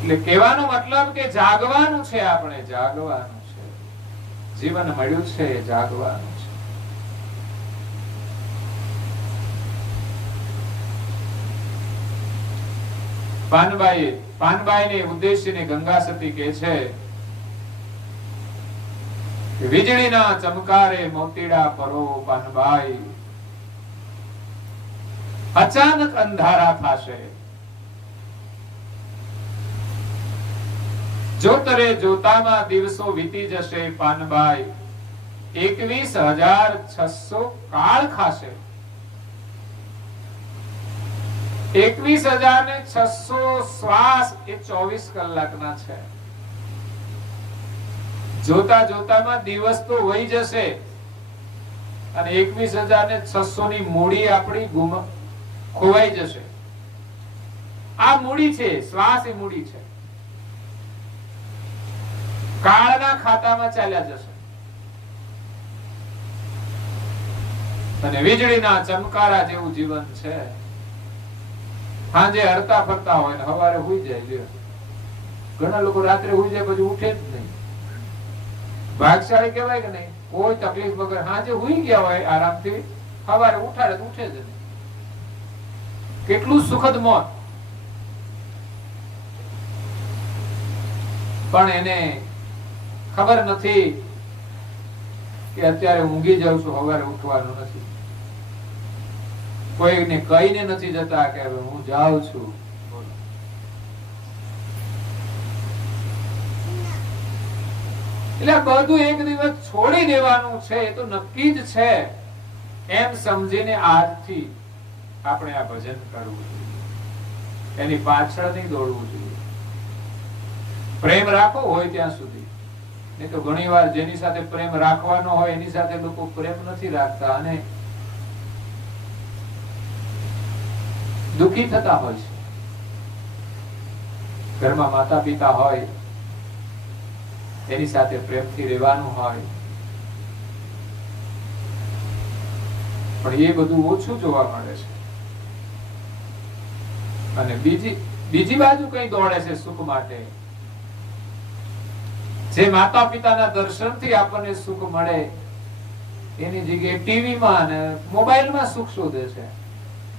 એટલે કહેવાનો મતલબ કે જાગવાનું છે, આપણે જાગવાનું છે. જીવન મળ્યું છે એ જાગવાનું છે. પાનબાઈને ઉદ્દેશીને ગંગા સતી કહે છે કે વીજળીના ચમકારે મોતીડા પરો પાનબાઈ, અચાનક અંધારા થાશે. જોતરે જોતામાં દિવસો વીતી જશે પાનબાઈ, 21,600 કાળ ખાશે. 21,600 શ્વાસ એ 24 કલાકના છે. જોતા જોતામાં દિવસ તો વહી જશે અને 21,600 ની મૂડી આપણી ખોવાઈ જશે. આ મૂડી છે, શ્વાસ એ મૂડી છે. કાળના ખાતામાં ચાલ્યા જશે. અને વીજળીના ચમકારા જેવું જીવન છે. સાંજે હરતા ફરતા હોય ને સવારે હુઈ જાય. ઘણા લોકો રાત્રે હુઈ જાય પછી ઉઠે જ નહીં. ભાગશાળી કહેવાય કે નહીં? કોઈ તકલીફ વગર સાંજે હુઈ ગયા હોય આરામથી, સવારે ઉઠાડે તો ઉઠે જ નહીં. કેટલું સુખદ મોત. પણ એને ખબર નથી કે અત્યારે ઊંઘી જાઉં છું, સવારે ઉઠવાનું નથી. કોઈને કહીને નથી જતા કે હવે હું જાઉં છું. એટલે બધું એક દિવસ છોડી દેવાનું છે, એ તો નક્કી જ છે. એમ સમજીને આજથી આપણે આ ભજન કરવું જોઈએ. એની પાછળ નહીં દોડવું જોઈએ. પ્રેમ રાખો હોય ત્યાં સુધી. નહીં તો ઘણી વાર જેની સાથે પ્રેમ રાખવાનો હોય એની સાથે લોકો પ્રેમ નથી રાખતા અને દુઃખી થતા હોય છે. ઘરમાં માતા પિતા હોય એની સાથે પ્રેમથી રહેવાનું હોય, પણ એ બધું ઓછું જોવા મળે છે. અને બીજી બાજુ કઈ દોડે છે સુખ માટે. જે માતા પિતાના દર્શનથી આપણને સુખ મળે એની જગ્યાએ ટીવીમાં અને મોબાઈલમાં સુખ શોધે છે.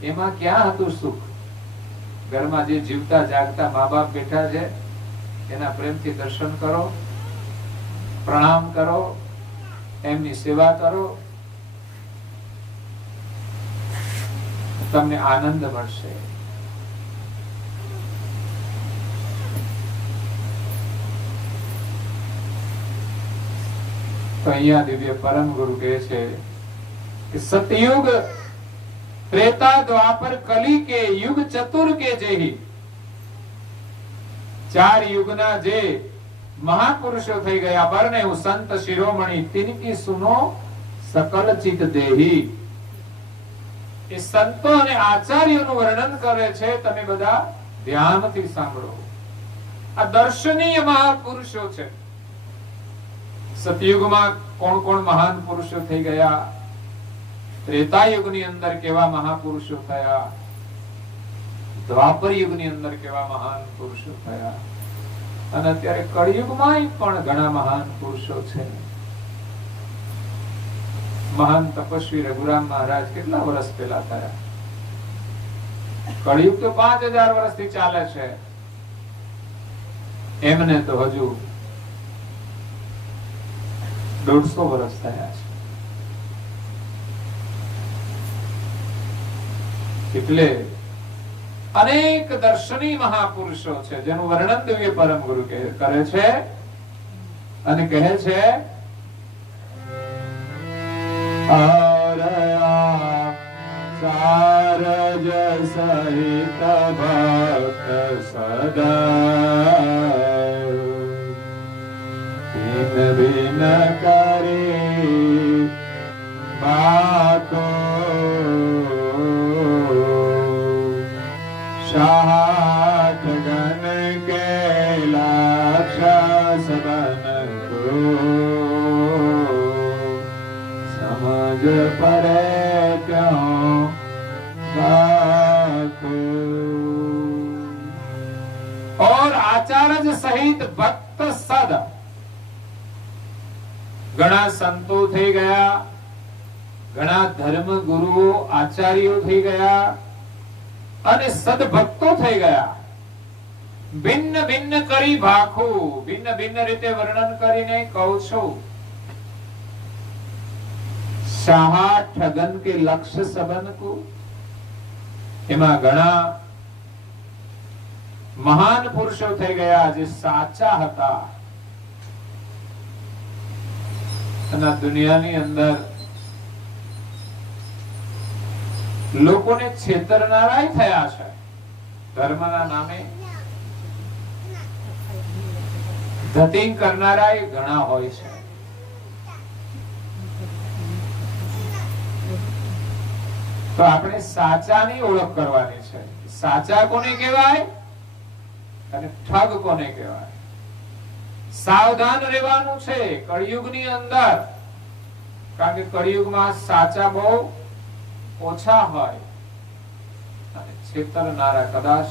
એમાં ક્યાં હતું સુખ? ઘરમાં જે જીવતા જાગતા મા બાપ બેઠા છે એના પ્રેમથી દર્શન કરો, પ્રણામ કરો, એમની સેવા કરો, તમને આનંદ મળશે. તો અહીંયા દિવ્ય પરમ ગુરુ કહે છે કે સતયુગ, ત્રેતા, દ્વાપર, કલી કે યુગ ચતુર કે જેહી. 4 યુગના જે મહાપુરુષો થઈ ગયા બરને હું સંત શિરોમણી તિનકી સુનો સકલ ચિત દેહી. એ સંતો અને આચાર્યોનું વર્ણન કરે છે. તમે બધા ધ્યાનથી સાંભળો. આ દર્શનીય મહાપુરુષો છે. સતયુગમાં કોણ કોણ મહાન પુરુષો થઈ ગયા, ત્રેતા યુગની અંદર કેવા મહાપુરુષો થયા, દ્વાપર યુગની અંદર કેવા મહાન પુરુષો થયા, અને અત્યારે કળિયુગમાં પણ ઘણા મહાન પુરુષો છે. મહાન તપસ્વી રઘુરામ મહારાજ કેટલા વર્ષ પહેલા થયા? કળિયુગ તો 5000 વર્ષથી ચાલે છે. એમને તો હજુ 150 વર્ષ થયા છે. એટલે અનેક દર્શની મહાપુરુષો છે જેનું વર્ણન દિવ્ય પરમ ગુરુ કરે છે અને કહે છે સારજ સહિત ભક્ત સદા ભિન્ન કરી બાતો સાત ગન કે લક્ષ સબન કો સમજ પડે ક્યાં બાતો. और आचार्य सहित भक्त सद ઘણા સંતો થઈ ગયા, ઘણા ધર્મ ગુરુઓ આચાર્યો થઈ ગયા અને સદભક્તો થઈ ગયા. ભિન્ન ભિન્ન કરી ભાખું, ભિન્ન ભિન્ન રીતે વર્ણન કરીને કહું છું. શાહા ઠગન કે લક્ષ્ય સબન કો, એમાં ઘણા મહાન પુરુષો થઈ ગયા જે સાચા હતા અને દુનિયાની અંદર લોકોને છેતરનારાય થયા છે. ધર્મના નામે ધતિંગ કરનારાય ઘણા હોય છે. તો આપણે સાચાની ઓળખ કરવાની છે. સાચા કોને કહેવાય અને ઠગ કોને કહેવાય? સાવધાન રહેવાનું છે કળિયુગની અંદર, કારણ કે કળિયુગમાં સાચા બહુ ઓછા હોય અને છેતરનારા કદાચ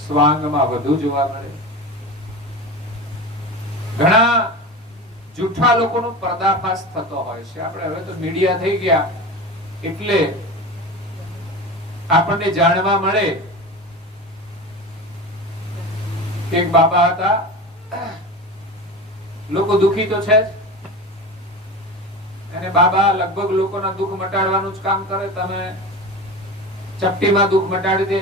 સ્વાંગમાં વધુ જોવા મળે. ઘણા જૂઠા લોકોનો પર્દાફાશ થતો હોય છે. આપણે હવે તો મીડિયા થઈ ગયા એટલે આપણને જાણવા મળે. એક બાબા હતા, લોકો દુખી તો છે જ, અને બાબા લગભગ લોકોના દુઃખ મટાડવાનું જ કામ કરે. તમે ચપટીમાં દુઃખ મટાડી દે.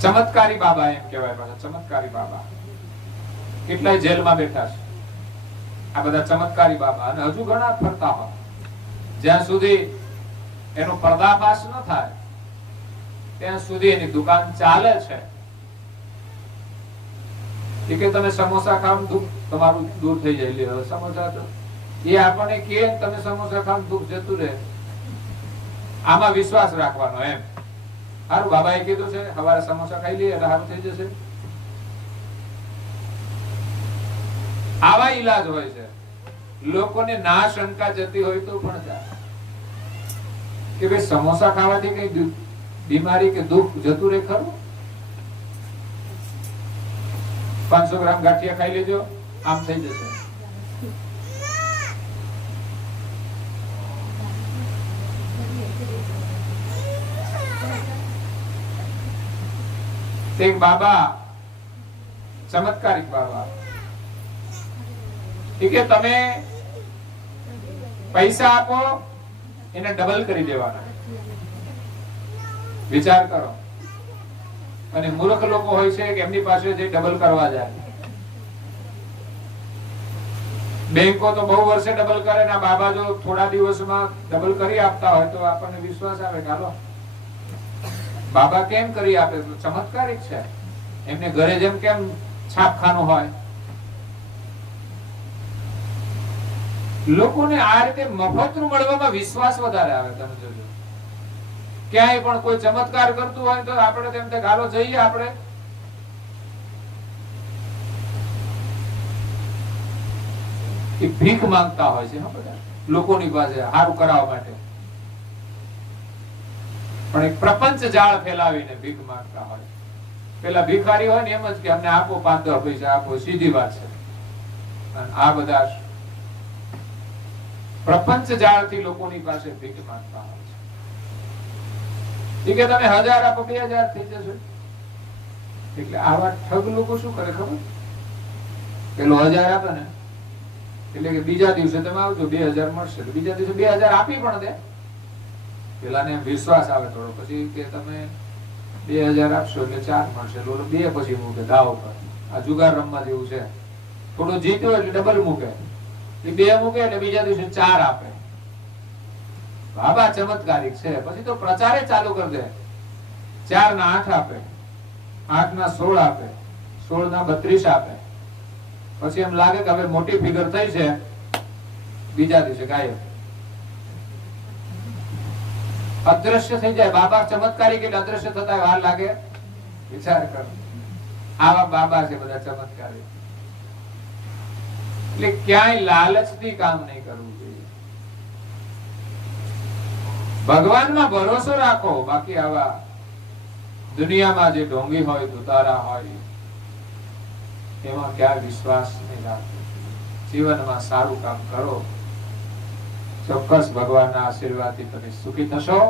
ચમત્કારી બાબા એમ કહેવાય. પાછા ચમત્કારી બાબા કેટલાય જેલમાં બેઠા છે. આ બધા ચમત્કારી બાબા, અને હજુ ઘણા ફરતા હોય. જ્યાં સુધી એનો પર્દાફાશ ન થાય ત્યાં સુધી એની દુકાન ચાલે છે. કે તમે સમોસા ખાવ દુઃખ તમારું દૂર થઈ જાય. લે સમોસા તો એ આપણને કે તમે સમોસા ખાવ દુઃખ જતું રહે, આમાં વિશ્વાસ રાખવાનો એમ. સારું, બાબાએ કીધું છે સવારે સમોસા ખાઈ લઈએ એટલે સારું થઈ જશે. આવા ઈલાજ હોય છે. લોકોને ના શંકા જતી હોય તો પણ ચાલે કે ભાઈ સમોસા ખાવાથી કઈ બીમારી કે દુઃખ જતું રહે ખરું? 500 ગ્રામ ગાંઠિયા ખાઈ લેજો, આમ થઈ જશે. એક બાબા, ચમત્કારિક બાબા, કે તમે પૈસા આપો એને ડબલ કરી દેવાના. વિચાર કરો. અને મૂર્ખ લોકો હોય છે કે એમની પાસે જે ડબલ કરવા જાય. બેંકો તો બહુ વર્ષે ડબલ કરે ને બાબા જો થોડા દિવસમાં ડબલ કરી આપતા હોય તો આપણને વિશ્વાસ આવે કે હાલો બાબા કેમ કરી આપે? ચમત્કારિક છે. એમને ઘરે જેમ કેમ છાપખાનું હોય. લોકોને આ રીતે મફતનું મળવામાં વિશ્વાસ વધારે આવે. તમે જોજો, ક્યાંય પણ કોઈ ચમત્કાર કરતું હોય તો આપણે તેમ તે ગાલો જઈએ. આપણે ભીખ માંગતા હોય છે બધા લોકોની પાસે સારું કરાવવા માટે, પણ એક પ્રપંચ જાળ ફેલાવીને ભીખ માંગતા હોય. પેલા ભિખારી હોય ને એમ જ કે અમને આપો 5-10 પૈસા આપો, સીધી વાત છે. અને આ બધા પ્રપંચ જાળથી લોકોની પાસે ભીખ માંગતા હોય છે. કે તમે 1000 આપો 2000 થઈ જશે. એટલે આવા ઠગ લોકો શું કરે ખબર? પેલો 1000 આપે ને એટલે કે બીજા દિવસે તમે આવજો 2000 મળશે. બીજા દિવસે 2000 આપી પણ દે. પેલાને વિશ્વાસ આવે થોડો, પછી કે તમે 2000 આપશો એટલે 4 મળશે. લોકો 2 પછી મૂકે દાવ પર. આ જુગાર રમવા જેવું છે. થોડો જીત્યો એટલે ડબલ મૂકે, 2 મૂકે એટલે બીજા દિવસે 4 આપે. બાબા ચમત્કારિક છે. પછી તો પ્રચારે ચાલુ કરી દે. 4 ના 8 આપે, 8 ના 16 આપે, 16 ના 32 આપે. પછી એમ લાગે કે હવે મોટી ફિગર થઈ છે, બીજા દિવસે ગાયબ, અદ્રશ્ય થઈ જાય. બાબા ચમત્કારિક એટલે અદ્રશ્ય થતા વાર લાગે. વિચાર કરો, આવા બાબા છે બધા ચમત્કારિક. એટલે ક્યાંય લાલચથી કામ નહીં કરવું જોઈએ. ભગવાનમાં ભરોસો રાખો. બાકી આવા દુનિયામાં જે ઢોંગી હોય, દુતારા હોય, એમાં ક્યાં વિશ્વાસ નહીં રાખવો. જીવનમાં સારું કામ કરો, ચોક્કસ ભગવાનના આશીર્વાદથી તમે સુખી થશો,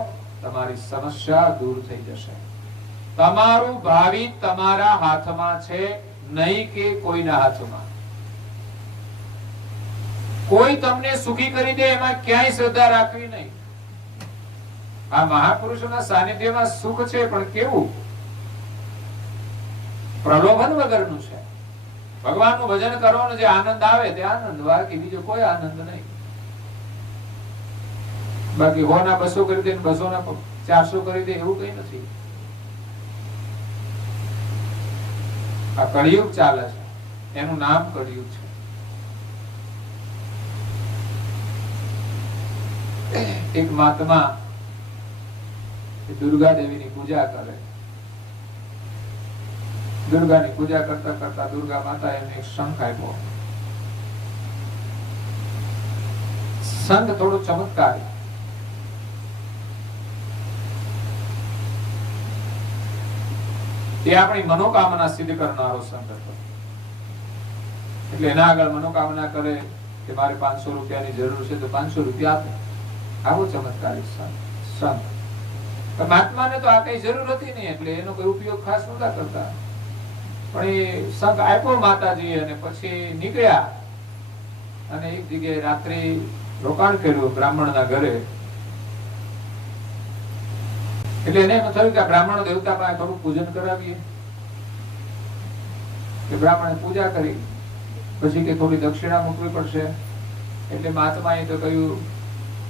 તમારી સમસ્યા દૂર થઈ જશે. તમારું ભાવિ તમારા હાથમાં છે, નહીં કે કોઈના હાથમાં. કોઈ તમને સુખી કરી દે એમાં ક્યાંય શ્રદ્ધા રાખવી નહીં. આ મહાપુરુષોના સાનિધ્યમાં સુખ છે, પણ કેવું? પ્રલોભન વગરનું છે. ભગવાનનું ભજન કરવાનો જે આનંદ આવે તે આનંદ, બાકી બીજો કોઈ આનંદ નહીં. બાકી 100 ના 200 કરી દે, 200 ના 400 કરી દે, એવું કઈ નથી. આ કળિયુગ ચાલે છે, એનું નામ કળિયુગ છે. એક મહાત્મા દુર્ગા દેવીની પૂજા કરે. દુર્ગાની પૂજા કરતા કરતા દુર્ગા માતા એમને એક શંખ આપ્યો. શંખ થોડો ચમત્કારી. તે આપણી મનોકામના સિદ્ધ કરનારો શંખ હતો. એટલે એના આગળ મનોકામના કરે કે મારે 500 રૂપિયાની જરૂર છે તો 500 રૂપિયા આપે. આવો ચમત્કારી શંખ. મહાત્માને તો આ કઈ જરૂર હતી નહીં, એટલે એનો કોઈ ઉપયોગ ખાસ નહોતા કરતા. પણ એ શંખ આપ્યો માતાજી અને પછી નીકળ્યા અને એક જગ્યાએ રાત્રે રોકાણ કર્યું બ્રાહ્મણના ઘરે. એટલે એને એમ થયું કે આ બ્રાહ્મણ દેવતા પાસે થોડું પૂજન કરાવીએ. કે બ્રાહ્મણે પૂજા કરી, પછી કે થોડી દક્ષિણા મૂકવી પડશે. એટલે મહાત્માએ તો કહ્યું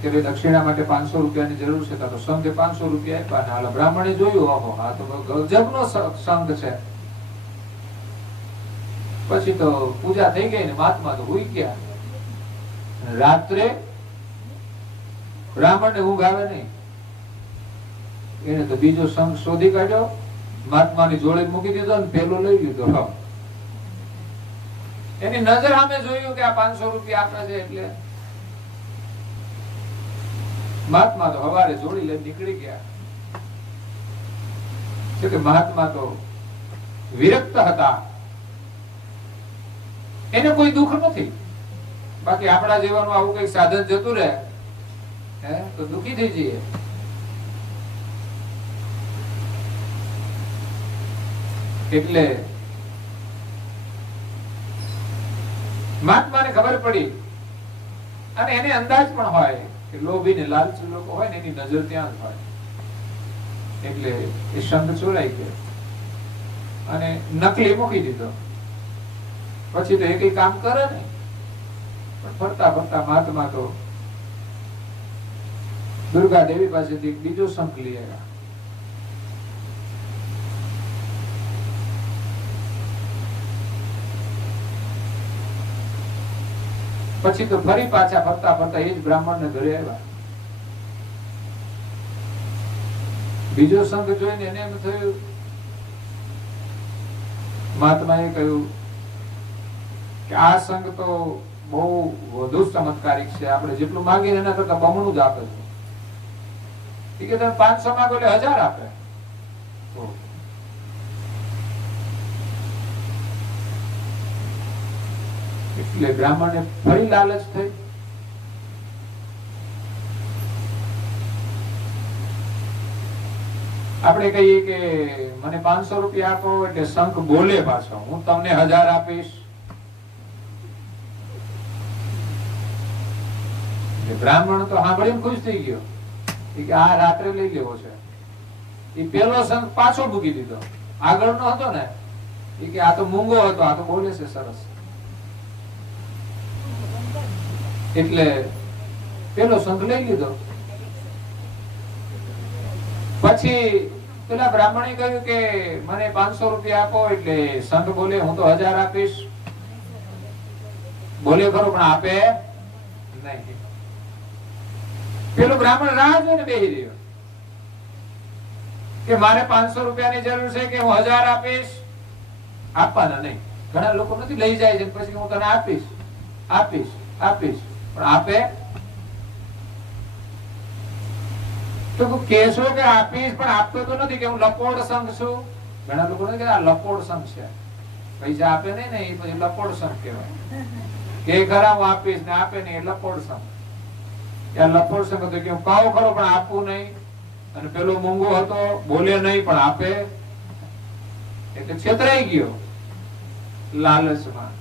કે ભાઈ દક્ષિણા માટે 500 રૂપિયાની જરૂર છે. તો સંઘે 500 રૂપિયા આપ્યા. હાલો બ્રાહ્મણે જોયું, ઓહો આ તો ગજબનો સંઘ છે. પછી તો પૂજા થઈ ગઈ ને મહાત્મા તો હુઈ ગયા. રાત્રે બ્રાહ્મણને ઊંઘ આવે નહીં. એને તો બીજો સંઘ શોધી કાઢ્યો, મહાત્માની જોડે મૂકી દીધો ને પેલો લઈ લીધો. એની નજર સામે જોયું કે આ 500 રૂપિયા આપે છે. એટલે મહાત્મા તો સવારે જોડી લઈને નીકળી ગયા. કે મહાત્મા તો વિરક્ત હતા, એને કોઈ દુઃખ નથી. બાકી આપણા જીવનમાં આવું કઈ સાધન જતું રહે તો દુઃખી થઈ જઈએ. એટલે મહાત્માને ખબર પડી અને એને અંદાજ પણ હોય કે લોભી ને લાલચુ લોકો હોય ને એની નજર ત્યાં જ હોય. એટલે એ શંખ ચોરાઈ ગયો અને નકલી મૂકી દીધો. પછી તો એ કઈ કામ કરે ને, પણ ફરતા ફરતા મહાત્મા તો દુર્ગા દેવી પાસેથી બીજો શંખ લઈ આવ્યા. પછી તો ફરી પાછા ફરતા ફરતા એ જ બ્રાહ્મણ ને ઘરે આવ્યા. બીજો શંખ જોઈને એને એમ થયું, મહાત્માએ કહ્યું કે આ શંખ તો બહુ વધુ ચમત્કારિક છે, આપણે જેટલું માંગીએ એના કરતા બમણું જ આપે છે. કે તમે 500 માંગો એટલે 1000 આપે. એટલે બ્રાહ્મણને ફરી લાલચ થઈ. આપણે કહીએ કે મને 500 રૂપિયા આપો એટલે શંખ બોલે પાછો, હું તમને 1000 આપીશ. બ્રાહ્મણ તો સાંભળીને ખુશ થઈ ગયો કે આ રાત્રે લઈ લેવો છે. એ પેલો શંખ પાછો મૂકી દીધો, આગળનો હતો ને એ કે આ તો મૂંગો હતો, આ તો બોલે છે સરસ. એટલે પેલો શંખ લઈ લીધો. પછી પેલા બ્રાહ્મણે કહ્યું કે મને 500 રૂપિયા આપો એટલે શંખ બોલે હું તો 1000 આપીશ. બોલે ખરો પણ આપે નહીં. પેલો બ્રાહ્મણ રાહ જોઈને બેસી રહ્યો કે મારે 500 રૂપિયાની જરૂર છે કે હું 1000 આપીશ. આપવાના નહીં. ઘણા લોકો નથી લઈ જાય છે પછી હું તને આપીશ આપીશ આપીશ, પણ આપે તો કેશો કે આપીશ પણ આપતો તો નથી, કે હું લપોડ સંઘ છું. ઘણા લોકો નથી કે આ લપોડ સંઘ છે. પૈસા આપે નહીં ને એ પછી લપોડસમ કહેવાય. કે ખરા હું આપીશ ને આપે નહીં એ લપોડસમ. ત્યાં લપોડસમ હતો કે હું કહું ખરો પણ આપવું નહીં, અને પેલો મૂંગો હતો બોલે નહીં પણ આપે, એટલે છેતરાઈ ગયો લાલચમાં,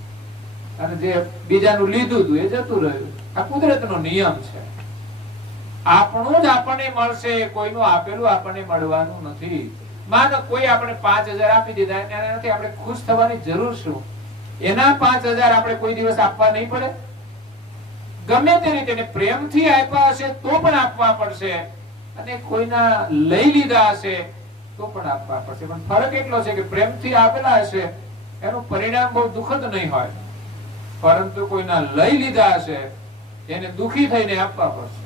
અને જે બીજાનું લીધું હતું એ જતું રહ્યું. આ કુદરતનો નિયમ છે. આપણું જ આપણને મળશે, કોઈનું આપેલું આપણને મળવાનું નથી. માનો કોઈ આપણે 5,000 આપી દીધા, એનાથી આપણે ખુશ થવાની જરૂર શું? એના 5,000 આપણે કોઈ દિવસ આપવા નહીં પડે? ગમે તે રીતે પ્રેમથી આપ્યા હશે તો પણ આપવા પડશે, અને કોઈના લઈ લીધા હશે તો પણ આપવા પડશે. પણ ફરક એટલો છે કે પ્રેમથી આપેલા હશે એનું પરિણામ બહુ દુઃખદ નહીં હોય, પરંતુ કોઈના લઈ લીધા હશે એને દુખી થઈને આપવા પડશે.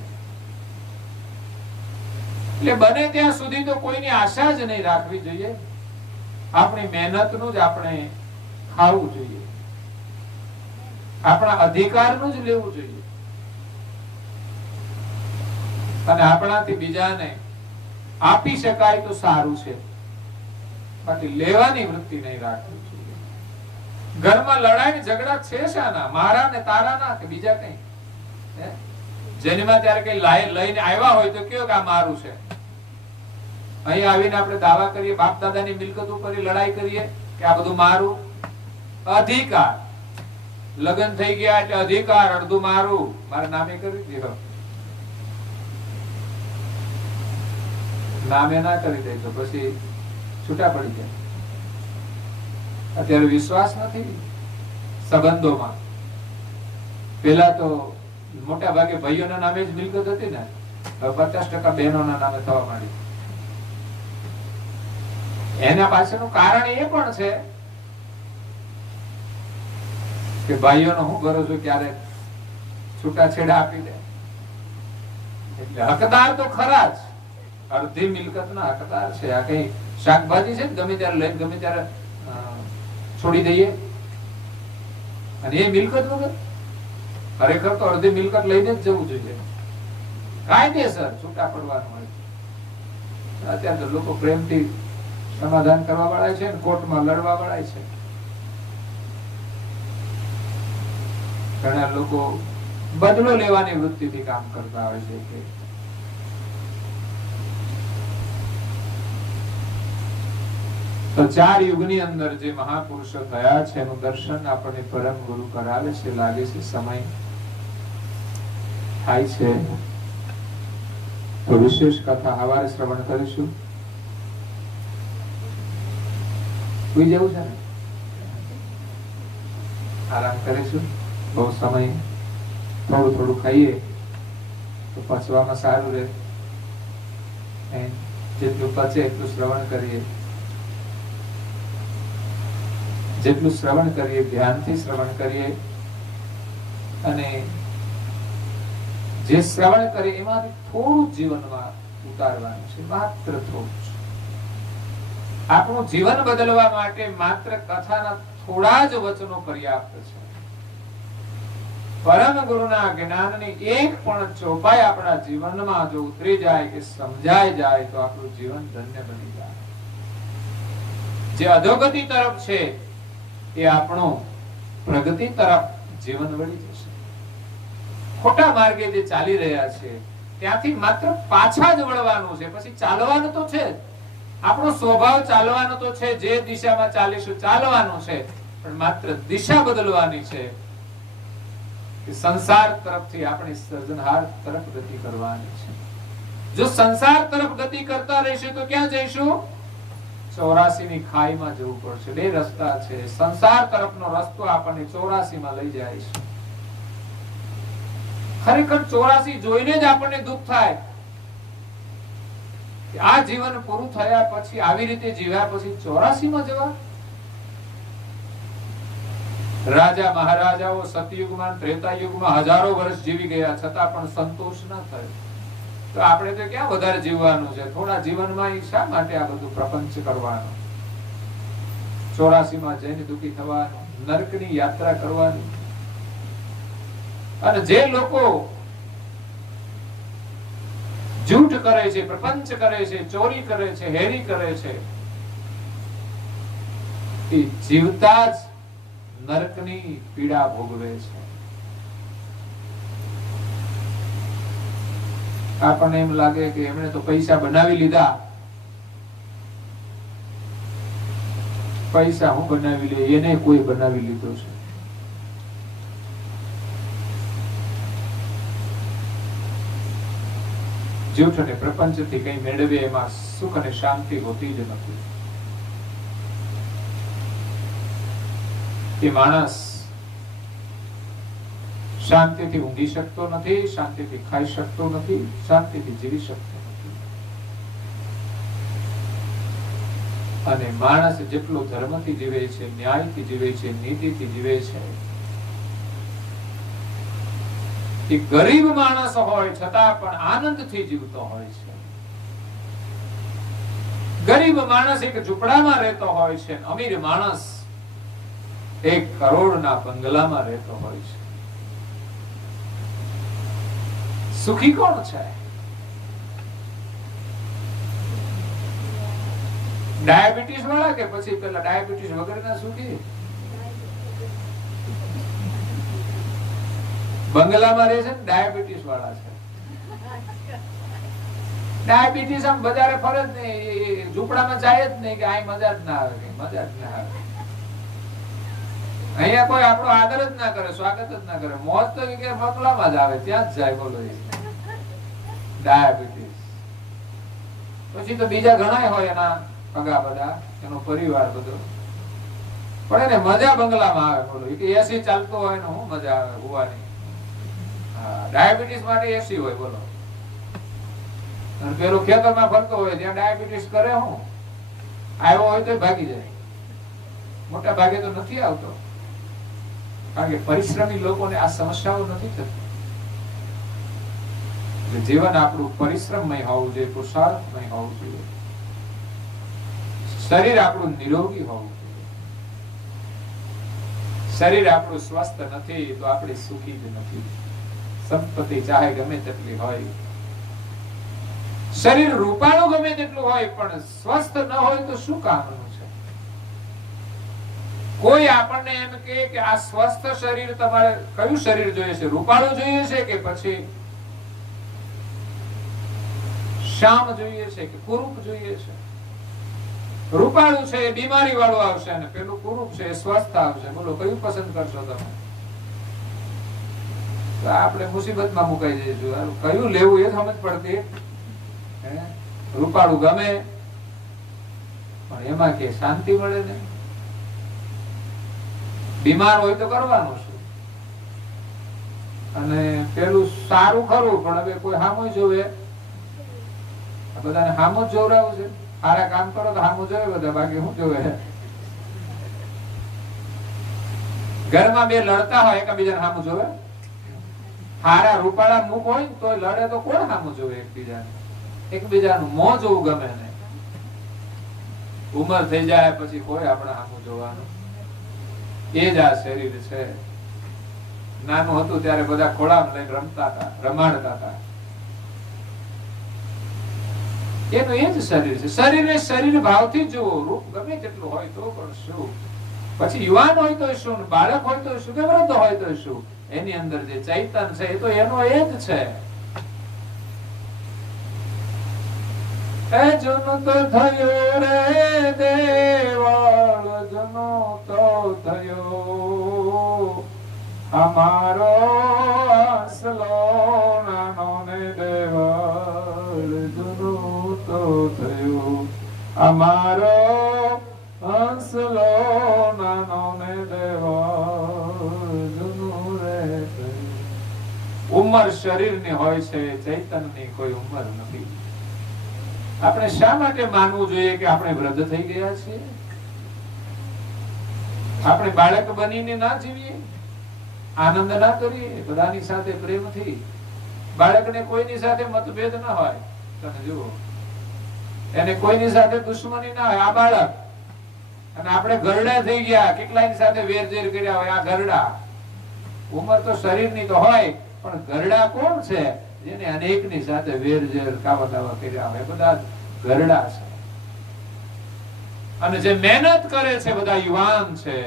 એટલે બને ત્યાં સુધી તો કોઈની આશા જ નહીં રાખવી જોઈએ. આપણી મહેનતનું જ આપણે ખાવું જોઈએ, આપણા અધિકારનું જ લેવું જોઈએ, અને આપણાથી બીજાને આપી શકાય તો સારું છે, બાકી લેવાની વૃત્તિ નહીં રાખવી જોઈએ. ઘરમાં લડાઈ ઝઘડા છે શાના? મારા ને તારા ના કે બીજા કઈ? જન્મમાં ત્યારે કઈ લઈને આવ્યા હોય તો કયો કે આ મારું છે. અહીં આવીને આપણે દાવા કરીએ, બાપ દાદાની મિલકત ઉપર લડાઈ કરીએ કે આ બધું મારું. અધિકાર, લગ્ન થઈ ગયા એટલે અધિકાર, અડધું મારું, મારા નામે કરી દીધો. નામે ના કરી દે તો પછી છૂટા પડી જાય. અત્યારે વિશ્વાસ નથી સંબંધોમાં. પેલા તો મોટા ભાગે ભાઈઓના નામે જ મિલકત હતી ને, હવે 50% બહેનોના નામે થવા માંડી. એના પાછળનું કારણ એ પણ છે કે ભાઈઓનો હું ભરોસો ક્યારે છૂટાછેડા આપી દે. એટલે હકદાર તો ખરા જ, અડધી મિલકતના હકદાર છે. આ કઈ શાકભાજી છે ગમે ત્યારે લઈને ગમે ત્યારે છોડી દઈએ, અને એ મિલકત વગર ખરેખર તો અડધી મિલકત લઈને જ જવું જોઈએ. કાયદેસર છૂટા પડવાનું હોય. અત્યારે તો લોકો પ્રેમથી સમાધાન કરવા વાળા છે, કોર્ટમાં લડવા વાળા છે. ઘણા લોકો બદલો લેવાની વૃત્તિથી કામ કરતા હોય છે. કે તો 4 યુગની અંદર જે મહાપુરુષો થયા છે એનું દર્શન આપણને પરમ ગુરુ કરાવે છે. લાગે છે સમય થાય છે તો વિશેષ કથા હવારે શ્રવણ કરીશું. સુઈ જવું છે ને? આરામ કરીશું. બહુ સમય થોડું થોડું ખાઈએ તો પચવામાં સારું રહે. જેટલું પચે એટલું શ્રવણ કરીએ, જેટલું શ્રવણ કરીએ ધ્યાનથી શ્રવણ કરીએ, અને જે શ્રવણ કરીએ એમાંથી થોડું જીવનમાં ઉતારવાનું છે, માત્ર થોડું. આપણું જીવન બદલવા માટે માત્ર કથાના થોડા જ વચનો પર્યાપ્ત છે. પરમ ગુરુના જ્ઞાનની એક પણ ચોપાઈ આપણા જીવનમાં જો ઉતરી જાય કે સમજાઈ જાય તો આપણું જીવન ધન્ય બની જાય. જે અધોગતિ તરફ છે એ આપણું પ્રગતિ તરફ જીવન વળી જશે. ખોટા માર્ગે જે ચાલી રહ્યા છે ત્યાંથી માત્ર પાછા જ વળવાનું છે. પછી ચાલવાનું તો છે, આપણો સ્વભાવ ચાલવાનો તો છે, જે દિશામાં ચાલીશું ચાલવાનું છે, પણ માત્ર દિશા બદલવાની છે. સંસાર તરફથી આપણે સર્જનહાર તરફ ગતિ કરવાની છે. જો સંસાર તરફ ગતિ કરતા રહીશું તો ક્યાં જઈશું? 84 ની ખાઈમાં જવું પડશે. 2 રસ્તા છે. સંસાર તરફનો રસ્તો આપણને 84 માં લઈ જાય છે. ખરેખર 84 જોઈને જ આપણને દુઃખ થાય. આ જીવન પૂરું થયા પછી આવી રીતે જીવ્યા પછી 84 માં જવા? રાજા મહારાજાઓ સતયુગમાં ત્રેતા યુગમાં હજારો વર્ષ જીવી ગયા છતાં પણ સંતોષ ન થયો. તો આપણે તો ક્યાં વધારે જીવવાનું છે? થોડા જીવનમાં શા માટે આ બધું પ્રપંચ કરવાનું? 84 માં જઈને દુઃખી થવાનું, નરકની યાત્રા કરવાની. અને જે લોકો જૂઠ કરે છે, પ્રપંચ કરે છે, ચોરી કરે છે, હેરી કરે છે, એ જીવતા જ નરકની પીડા ભોગવે છે. આપણને એમ લાગે કે એમણે તો પૈસા બનાવી લીધા, પૈસા હું બનાવી લે, એને કોઈ બનાવી લીધો છે. જૂઠ અને પ્રપંચથી કઈ મેળવે એમાં સુખ અને શાંતિ હોતી જ નથી. એ માણસ શાંતિથી ઊંઘી શકતો નથી, શાંતિથી ખાઈ શકતો નથી, શાંતિથી જીવી શકતો નથી. અને માણસ જેટલો ધર્મથી જીવે છે, ન્યાયથી જીવે છે, નીતિથી જીવે છે, એ ગરીબ માણસ હોય છતાં પણ આનંદથી જીવતો હોય છે. ગરીબ માણસ એક ઝૂંપડામાં રહેતો હોય છે, અમીર માણસ 1 કરોડના બંગલામાં રહેતો હોય છે. સુખી કોણ છે? ડાયાબિટીસ વાળા કે પછી પેલા ડાયાબિટીસ વગરના સુખી? બંગલામાં રહે છે ને ડાયાબિટીસ વાળા છે. ડાયાબિટીસ આમ બજારે ફરે જ નહીં, ઝૂંપડામાં જાય જ નહીં કે આ મજા જ ના આવે, મજા જ ના આવે. અહીંયા કોઈ આપણો આદર જ ના કરે, સ્વાગત જ ના કરે. મોત તો કે બંગલામાં જ આવે, ત્યાં જ જાય. બોલો, ડાયાબિટીસ. પછી તો બીજા ઘણા હોય એના પગા બધા, એનો પરિવાર બધો, પણ એને મજા બંગલામાં આવે. બોલો, એસી ચાલતો હોય ને હું મજા આવે હોવાની. ડાયાબિટીસ માટે એસી હોય. બોલો, પેલો ખેતરમાં ફરતો હોય ત્યાં ડાયાબિટીસ કરે હું આવ્યો હોય તો ભાગી જાય. મોટા ભાગે તો નથી આવતો, કારણ કે પરિશ્રમી લોકોને આ સમસ્યાઓ નથી થતી. જીવન આપણું પરિશ્રમમય હોવું જોઈએ, પુરુષાર્થમય હોવું જોઈએ. શરીર આપણું નિરોગી હોવું જોઈએ. શરીર આપણું સ્વસ્થ નથી તો આપણે સુખી જ નથી. સંપત્તિ ચાહે ગમે તેટલી હોય, શરીર રૂપાળું ગમે તેટલું હોય, પણ સ્વસ્થ ન હોય તો શું કામનું છે? કોઈ આપણને એમ કે આ સ્વસ્થ શરીર તમારે કયું શરીર જોઈએ છે? રૂપાળું જોઈએ છે કે પછી શ્યામ જોઈએ છે કે કુરૂપ જોઈએ છે? રૂપાળું છે એ બીમારી વાળું આવશે અને પેલું કુરૂપ છે એ સ્વસ્થ આવશે. બોલો, કયું પસંદ કરશો તમે? તો આપણે મુસીબતમાં મુકાઈ જઈશું. કયું લેવું એ સમજ પડતી. રૂપાળું ગમે પણ એમાં કે શાંતિ મળે ને. બીમાર હોય તો કરવાનું શું? અને પેલું સારું ખરું પણ હવે કોઈ હામું જોવે, બધાને હામું જ જોવરાવું છે. સારા કામ કરો તો હામું જોવે બધા, બાકી શું જોવે? ઘરમાં બે લડતા હોય એકબીજાને હામું જોવે? હારા રૂપાળા મુખ હોય તો લડે તો કોણ હામું જોવે? એકબીજાનું મોં જોવું ગમે ને. ઉંમર થઈ જાય પછી કોઈ આપણે હામું જોવાનું. એ જ આ શરીર છે. નાનું હતું ત્યારે બધા ખોળામાં લઈને રમતા હતા, રમાડતા હતા. એનું એ જ શરીર છે. શરીરને શરીર ભાવથી જુઓ. રૂપ ગમે તેટલું હોય તો પણ શું? પછી યુવાન હોય તો શું, બાળક હોય તો શું, કે વૃદ્ધ હોય તો શું? એની અંદર જે ચૈતન છે એ તો એનો એ જ છે. એ જનો તો થયો રે દેવળ, જનો તો થયો અમારો આસલો નાનો ને દેવળ, જનો તો થયો અમારો આસલો નાનો ને દેવળ, જનો રે. ઉંમર શરીરની હોય છે, ચૈતનની કોઈ ઉંમર નથી. આપણે શા માટે માનવું જોઈએ કે આપણે વૃદ્ધ થઈ ગયા છીએ? આપણે બાળક બનીને ના જીવીએ, આનંદ ના કરીએ બધાની સાથે પ્રેમથી? બાળકને કોઈની સાથે મતભેદ ના હોય. તમે જુઓ, એને કોઈની સાથે દુશ્મની ના હોય. આ બાળક અને આપણે ઘરડા થઈ ગયા, કેટલાની સાથે વેરઝેર કર્યા હોય. આ ઘરડા. ઉંમર તો શરીરની તો હોય, પણ ઘરડા કોણ છે? જેને અનેકની સાથે વેરઝેર કાવા દાવા કર્યા હોય. બધા ઘરડા છે. અને જે મહેનત કરે છે બધા યુવાન છે,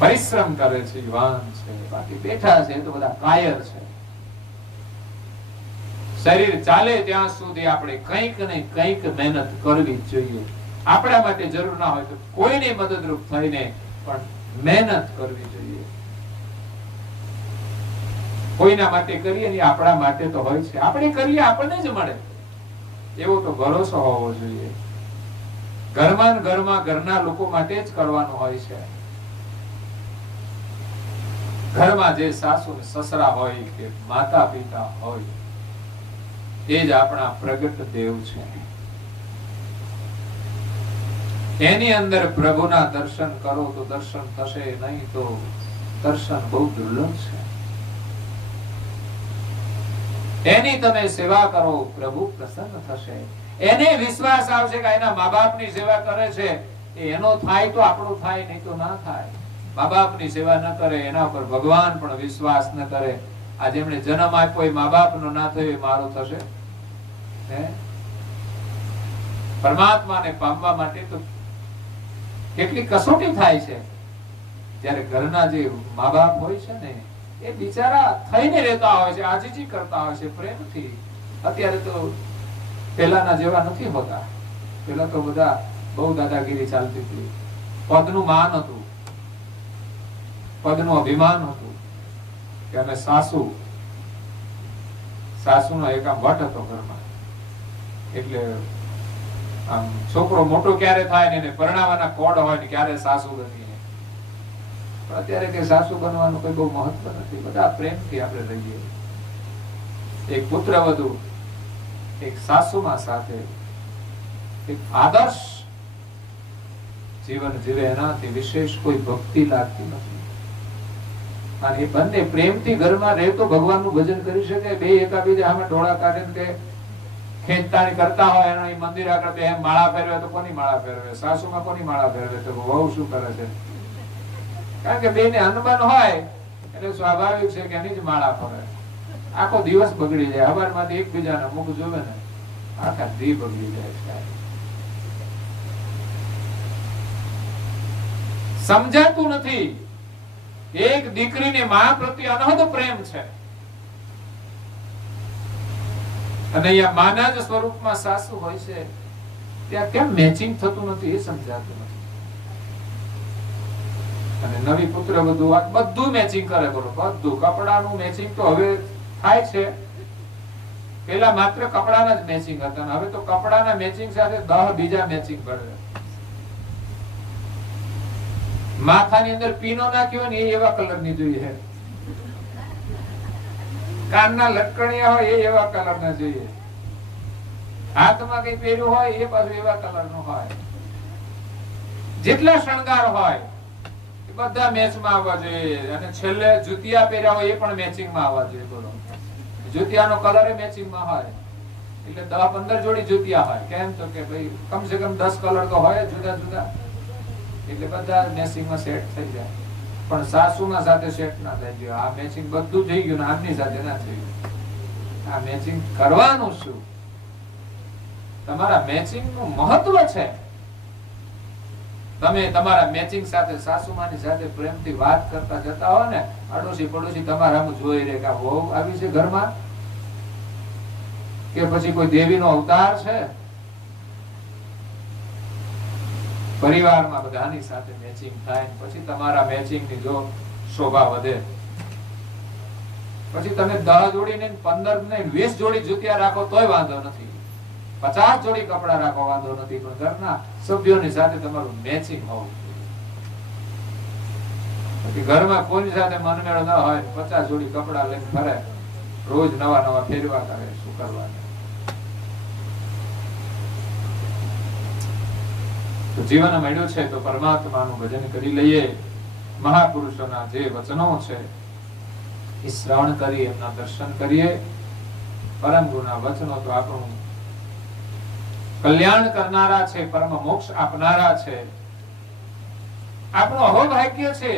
પરિશ્રમ કરે છે યુવાન છે, બાકી બેઠા છે તો બધા કાયર છે. શરીર ચાલે ત્યાં સુધી આપણે કંઈક ને કંઈક મહેનત કરવી જ જોઈએ. આપણા માટે જરૂર ના હોય તો કોઈને મદદરૂપ થઈને પણ મહેનત કરવી જોઈએ. કોઈના માટે કરીએ ને આપણા માટે તો હોય છે, આપણે કરીએ આપણને જ મળે એવો તો ભરોસો હોવો જોઈએ. ઘરમાં ને ઘરમાં ઘરના લોકો માટે જ કરવાનું હોય છે. ઘરમાં જે સાસુ ને સસરા હોય કે માતા પિતા હોય એ જ આપણા પ્રગટ દેવ છે. એની અંદર પ્રભુના દર્શન કરો તો દર્શન થશે, નહીં તો દર્શન બહુ દુર્લભ છે. એની તમે સેવા કરો પ્રભુ પ્રસન્ન થશે. એને વિશ્વાસ આવશે કે એના મા બાપની સેવા કરે છે, એનો થાય તો આપણું થાય, નહીં તો ના થાય. મા બાપની સેવા ન કરે એના ઉપર ભગવાન પણ વિશ્વાસ ન કરે. આ જેમણે જન્મ આપ્યો એ મા બાપનો ના થયો એ મારો થશે? પરમાત્માને પામવા માટે તો કેટલી કસોટી થાય છે. જ્યારે ઘરના જે મા બાપ હોય છે ને એ બિચારા થઈને રહેતા હોય છે, આજીજી કરતા હોય છે પ્રેમથી. અત્યારે તો પેલાના જેવા નથી હોતા. પેલા તો બધા બહુ દાદાગીરી ચાલતી હતી. પદનું માન હતું, પદનું અભિમાન હતું કે અમે સાસુનો એક આમ વટ હતો ઘરમાં. એટલે આમ છોકરો મોટો ક્યારે થાય ને એને પરણાવવાના કોડ હોય ને ક્યારે સાસુ બની. પણ અત્યારે કે સાસુ બનવાનું કોઈ બહુ મહત્વ નથી. બધા પ્રેમથી આપણે રહીએ. એક પુત્રવધુ એક સાસુમાં સાથે એક આદર્શ જીવન જીવે એનાથી વિશેષ કોઈ ભક્તિ લાગતી નથી. અને એ બંને પ્રેમથી ઘરમાં રહે તો ભગવાનનું ભજન કરી શકે. બે એકાબીજા સામે ડોળા કાઢે કે ખેંચતાણી કરતા હોય એનો મંદિર આગળ બે માળા ફેરવે તો કોની માળા ફેરવે? સાસુમાં કોની માળા ફેરવે? તો વહુ શું કરે છે? કારણ કે બેને અનુમાન હોય એટલે સ્વાભાવિક છે કે એની જ માળા ફરે. આખો દિવસ બગડી જાય. હવારમાંથી એકબીજાના મુખ જોવે ને આખા દી બગડી જાય. સમજાતું નથી. એક દીકરીને મા પ્રત્યે અનહદ પ્રેમ છે અને અહીંયા માના જ સ્વરૂપમાં સાસુ હોય છે. ત્યાં કેમ મેચિંગ થતું નથી એ સમજાતું નથી. અને નવી પુત્ર બધું મેચિંગ કરે. બોલો, બધું કપડાનું મેચિંગ તો હવે થાય છે. પેલા માત્ર કપડાના જ મેચિંગ હતા, હવે તો કપડાના મેચિંગ સાથે 10 બીજા મેચિંગ કરે. માથાની અંદર પીનો નાખ્યો ને એ એવા કલરની જોઈએ. કાનના લટકણિયા હોય એ એવા કલરના જોઈએ. હાથમાં કઈ પહેર્યું હોય એ પાછું એવા કલરનું હોય. જેટલા શણગાર હોય એ બધા મેચમાં આવવા જોઈએ. અને છેલ્લે જુતિયા પહેર્યા હોય એ પણ મેચિંગમાં આવવા જોઈએ. બોલો, જુતિયાનો કલર એ મેચિંગમાં હોય. એટલે 10-15 જોડી જુતિયા હોય. કેમ તો કે ભાઈ કમસે કમ 10 કલર તો હોય જુદા જુદા. એટલે બધા મેચિંગમાં સેટ થઈ જાય. પણ સાસુમાં સાથે સેટ ના થઈ ગયો. આ મેચિંગ બધું થઈ ગયું ને આમની સાથે ના થઈ ગયું. આ મેચિંગ કરવાનું શું? તમારા મેચિંગ નું મહત્વ છે. તમે તમારા મેચિંગ સાથે સાસુમાની સાથે પ્રેમથી વાત કરતા જતા હો ને, અડોશી પડોશી તમારા આમ જોઈ રહે કે વહુ આવી છે ઘરમાં કે પછી કોઈ દેવીનો અવતાર છે. પરિવારમાં બધાની સાથે મેચિંગ થાય પછી તમારા મેચિંગની જો શોભા વધે. પછી તમે 10 જોડી ને 15 ને 20 જોડી જુતિયા રાખો તોય વાંધો નથી. 50 જોડી કપડા રાખો વાંધો નથી. પણ ઘરના સભ્યોની સાથે તમારું મેચિંગ હોવું જોઈએ. ઘરમાં કોઈની સાથે મનમેળ ન હોય, 50 જોડી કપડા લઈને ફરે, રોજ નવા નવા ફેરવા કરે, શું કરવાનું? જીવન મળ્યું છે તો પરમાત્માનું ભજન કરી લઈએ. મહાપુરુષોના જે વચનો છે એ શ્રવણ કરી એમના દર્શન કરીએ. પરમ ગુરુના વચનો તો આપણું કલ્યાણ કરનારા છે, પરમ મોક્ષ આપનારા છે. આપણું અહોભાગ્ય છે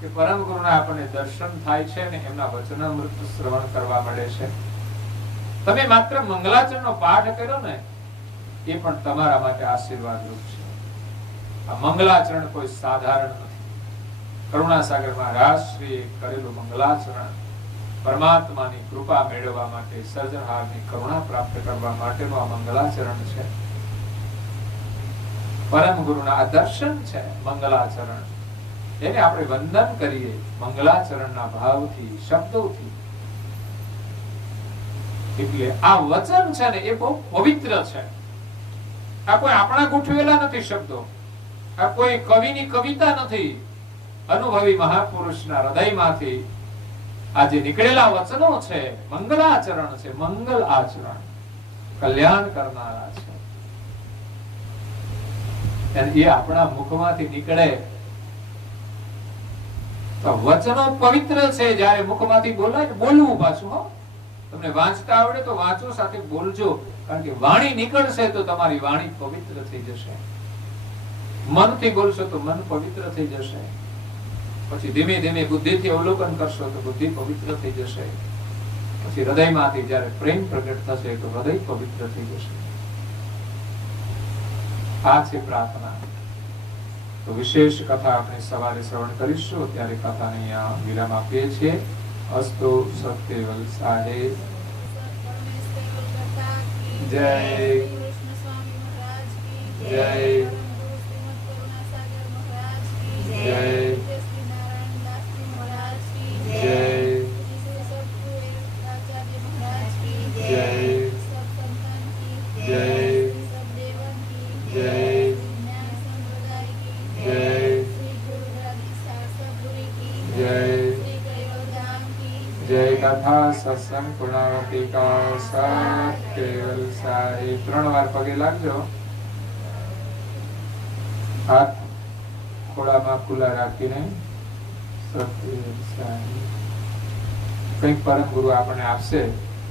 કે પરમ ગુરુના આપણને દર્શન થાય છે ને એમના વચનામૃત શ્રવણ કરવા મળે છે. તમે માત્ર મંગલાચરણનો પાઠ કર્યો ને એ પણ તમારા માટે આશીર્વાદરૂપ છે. આ મંગલાચરણ કોઈ સાધારણ નથી. કરુણાસાગર મહારાજશ્રીએ કરેલું મંગલાચરણ પરમાત્માની કૃપા મેળવવા માટે, સર્જનહારની કરુણા પ્રાપ્ત કરવા માટેનું આ મંગલાચરણ છે. પરમ ગુરુના આ દર્શન છે મંગલાચરણ. એને આપણે વંદન કરીએ મંગલાચરણના ભાવથી, શબ્દોથી. એટલે આ વચન છે ને એ બહુ પવિત્ર છે. આ કોઈ આપણા ગોઠવેલા નથી શબ્દો, આ કોઈ કવિની કવિતા નથી. અનુભવી મહાપુરુષના હૃદયમાંથી આ જે નીકળેલા વચનો છે મંગલાચરણ છે, મંગલ આચરણ, કલ્યાણ કરનારા છે. અને એ આપણા મુખમાંથી નીકળે તો વચનો પવિત્ર છે. જ્યારે મુખમાંથી બોલાય ને બોલવું પાછું. હો, તમને વાંચતા આવડે તો વાંચો, સાથે બોલજો. કારણ કે વાણી નીકળશે તો તમારી વાણી પવિત્ર થઈ જશે. મનથી બોલશો તો મન પવિત્ર થઈ જશે. પછી ધીમે ધીમે બુદ્ધિથી અવલોકન કરશો તો બુદ્ધિ પવિત્ર થઈ જશે. પછી હૃદયમાંથી જ્યારે પ્રેમ પ્રગટ થશે તો હૃદય પવિત્ર થઈ જશે. આ છે પ્રાર્થના. તો વિશેષ કથા આપણે સવારે શ્રવણ કરીશું. ત્યારે કથાને અહીંયા વિરામ આપીએ છીએ. અસ્તુ સત્યવલ સાહેબ જય જય જય કથા સત્સંગ પૂર્ણાવતિકા સત્યવલ સાહેબ. 3 વાર પગે લાગજો. હાથ ખોળામાં ખુલ્લા રાખીને સત્યવલ સાહેબ. કંઈક પરમ ગુરુ આપણને આપશે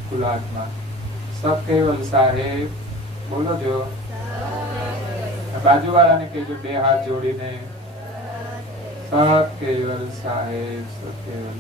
ખુલ્લા હાથમાં. સત્યવલ સાહેબ બોલો જો. બાજુવાળાને કહેજો 2 હાથ જોડીને સત્યવલ સાહેબ, સત્યવલ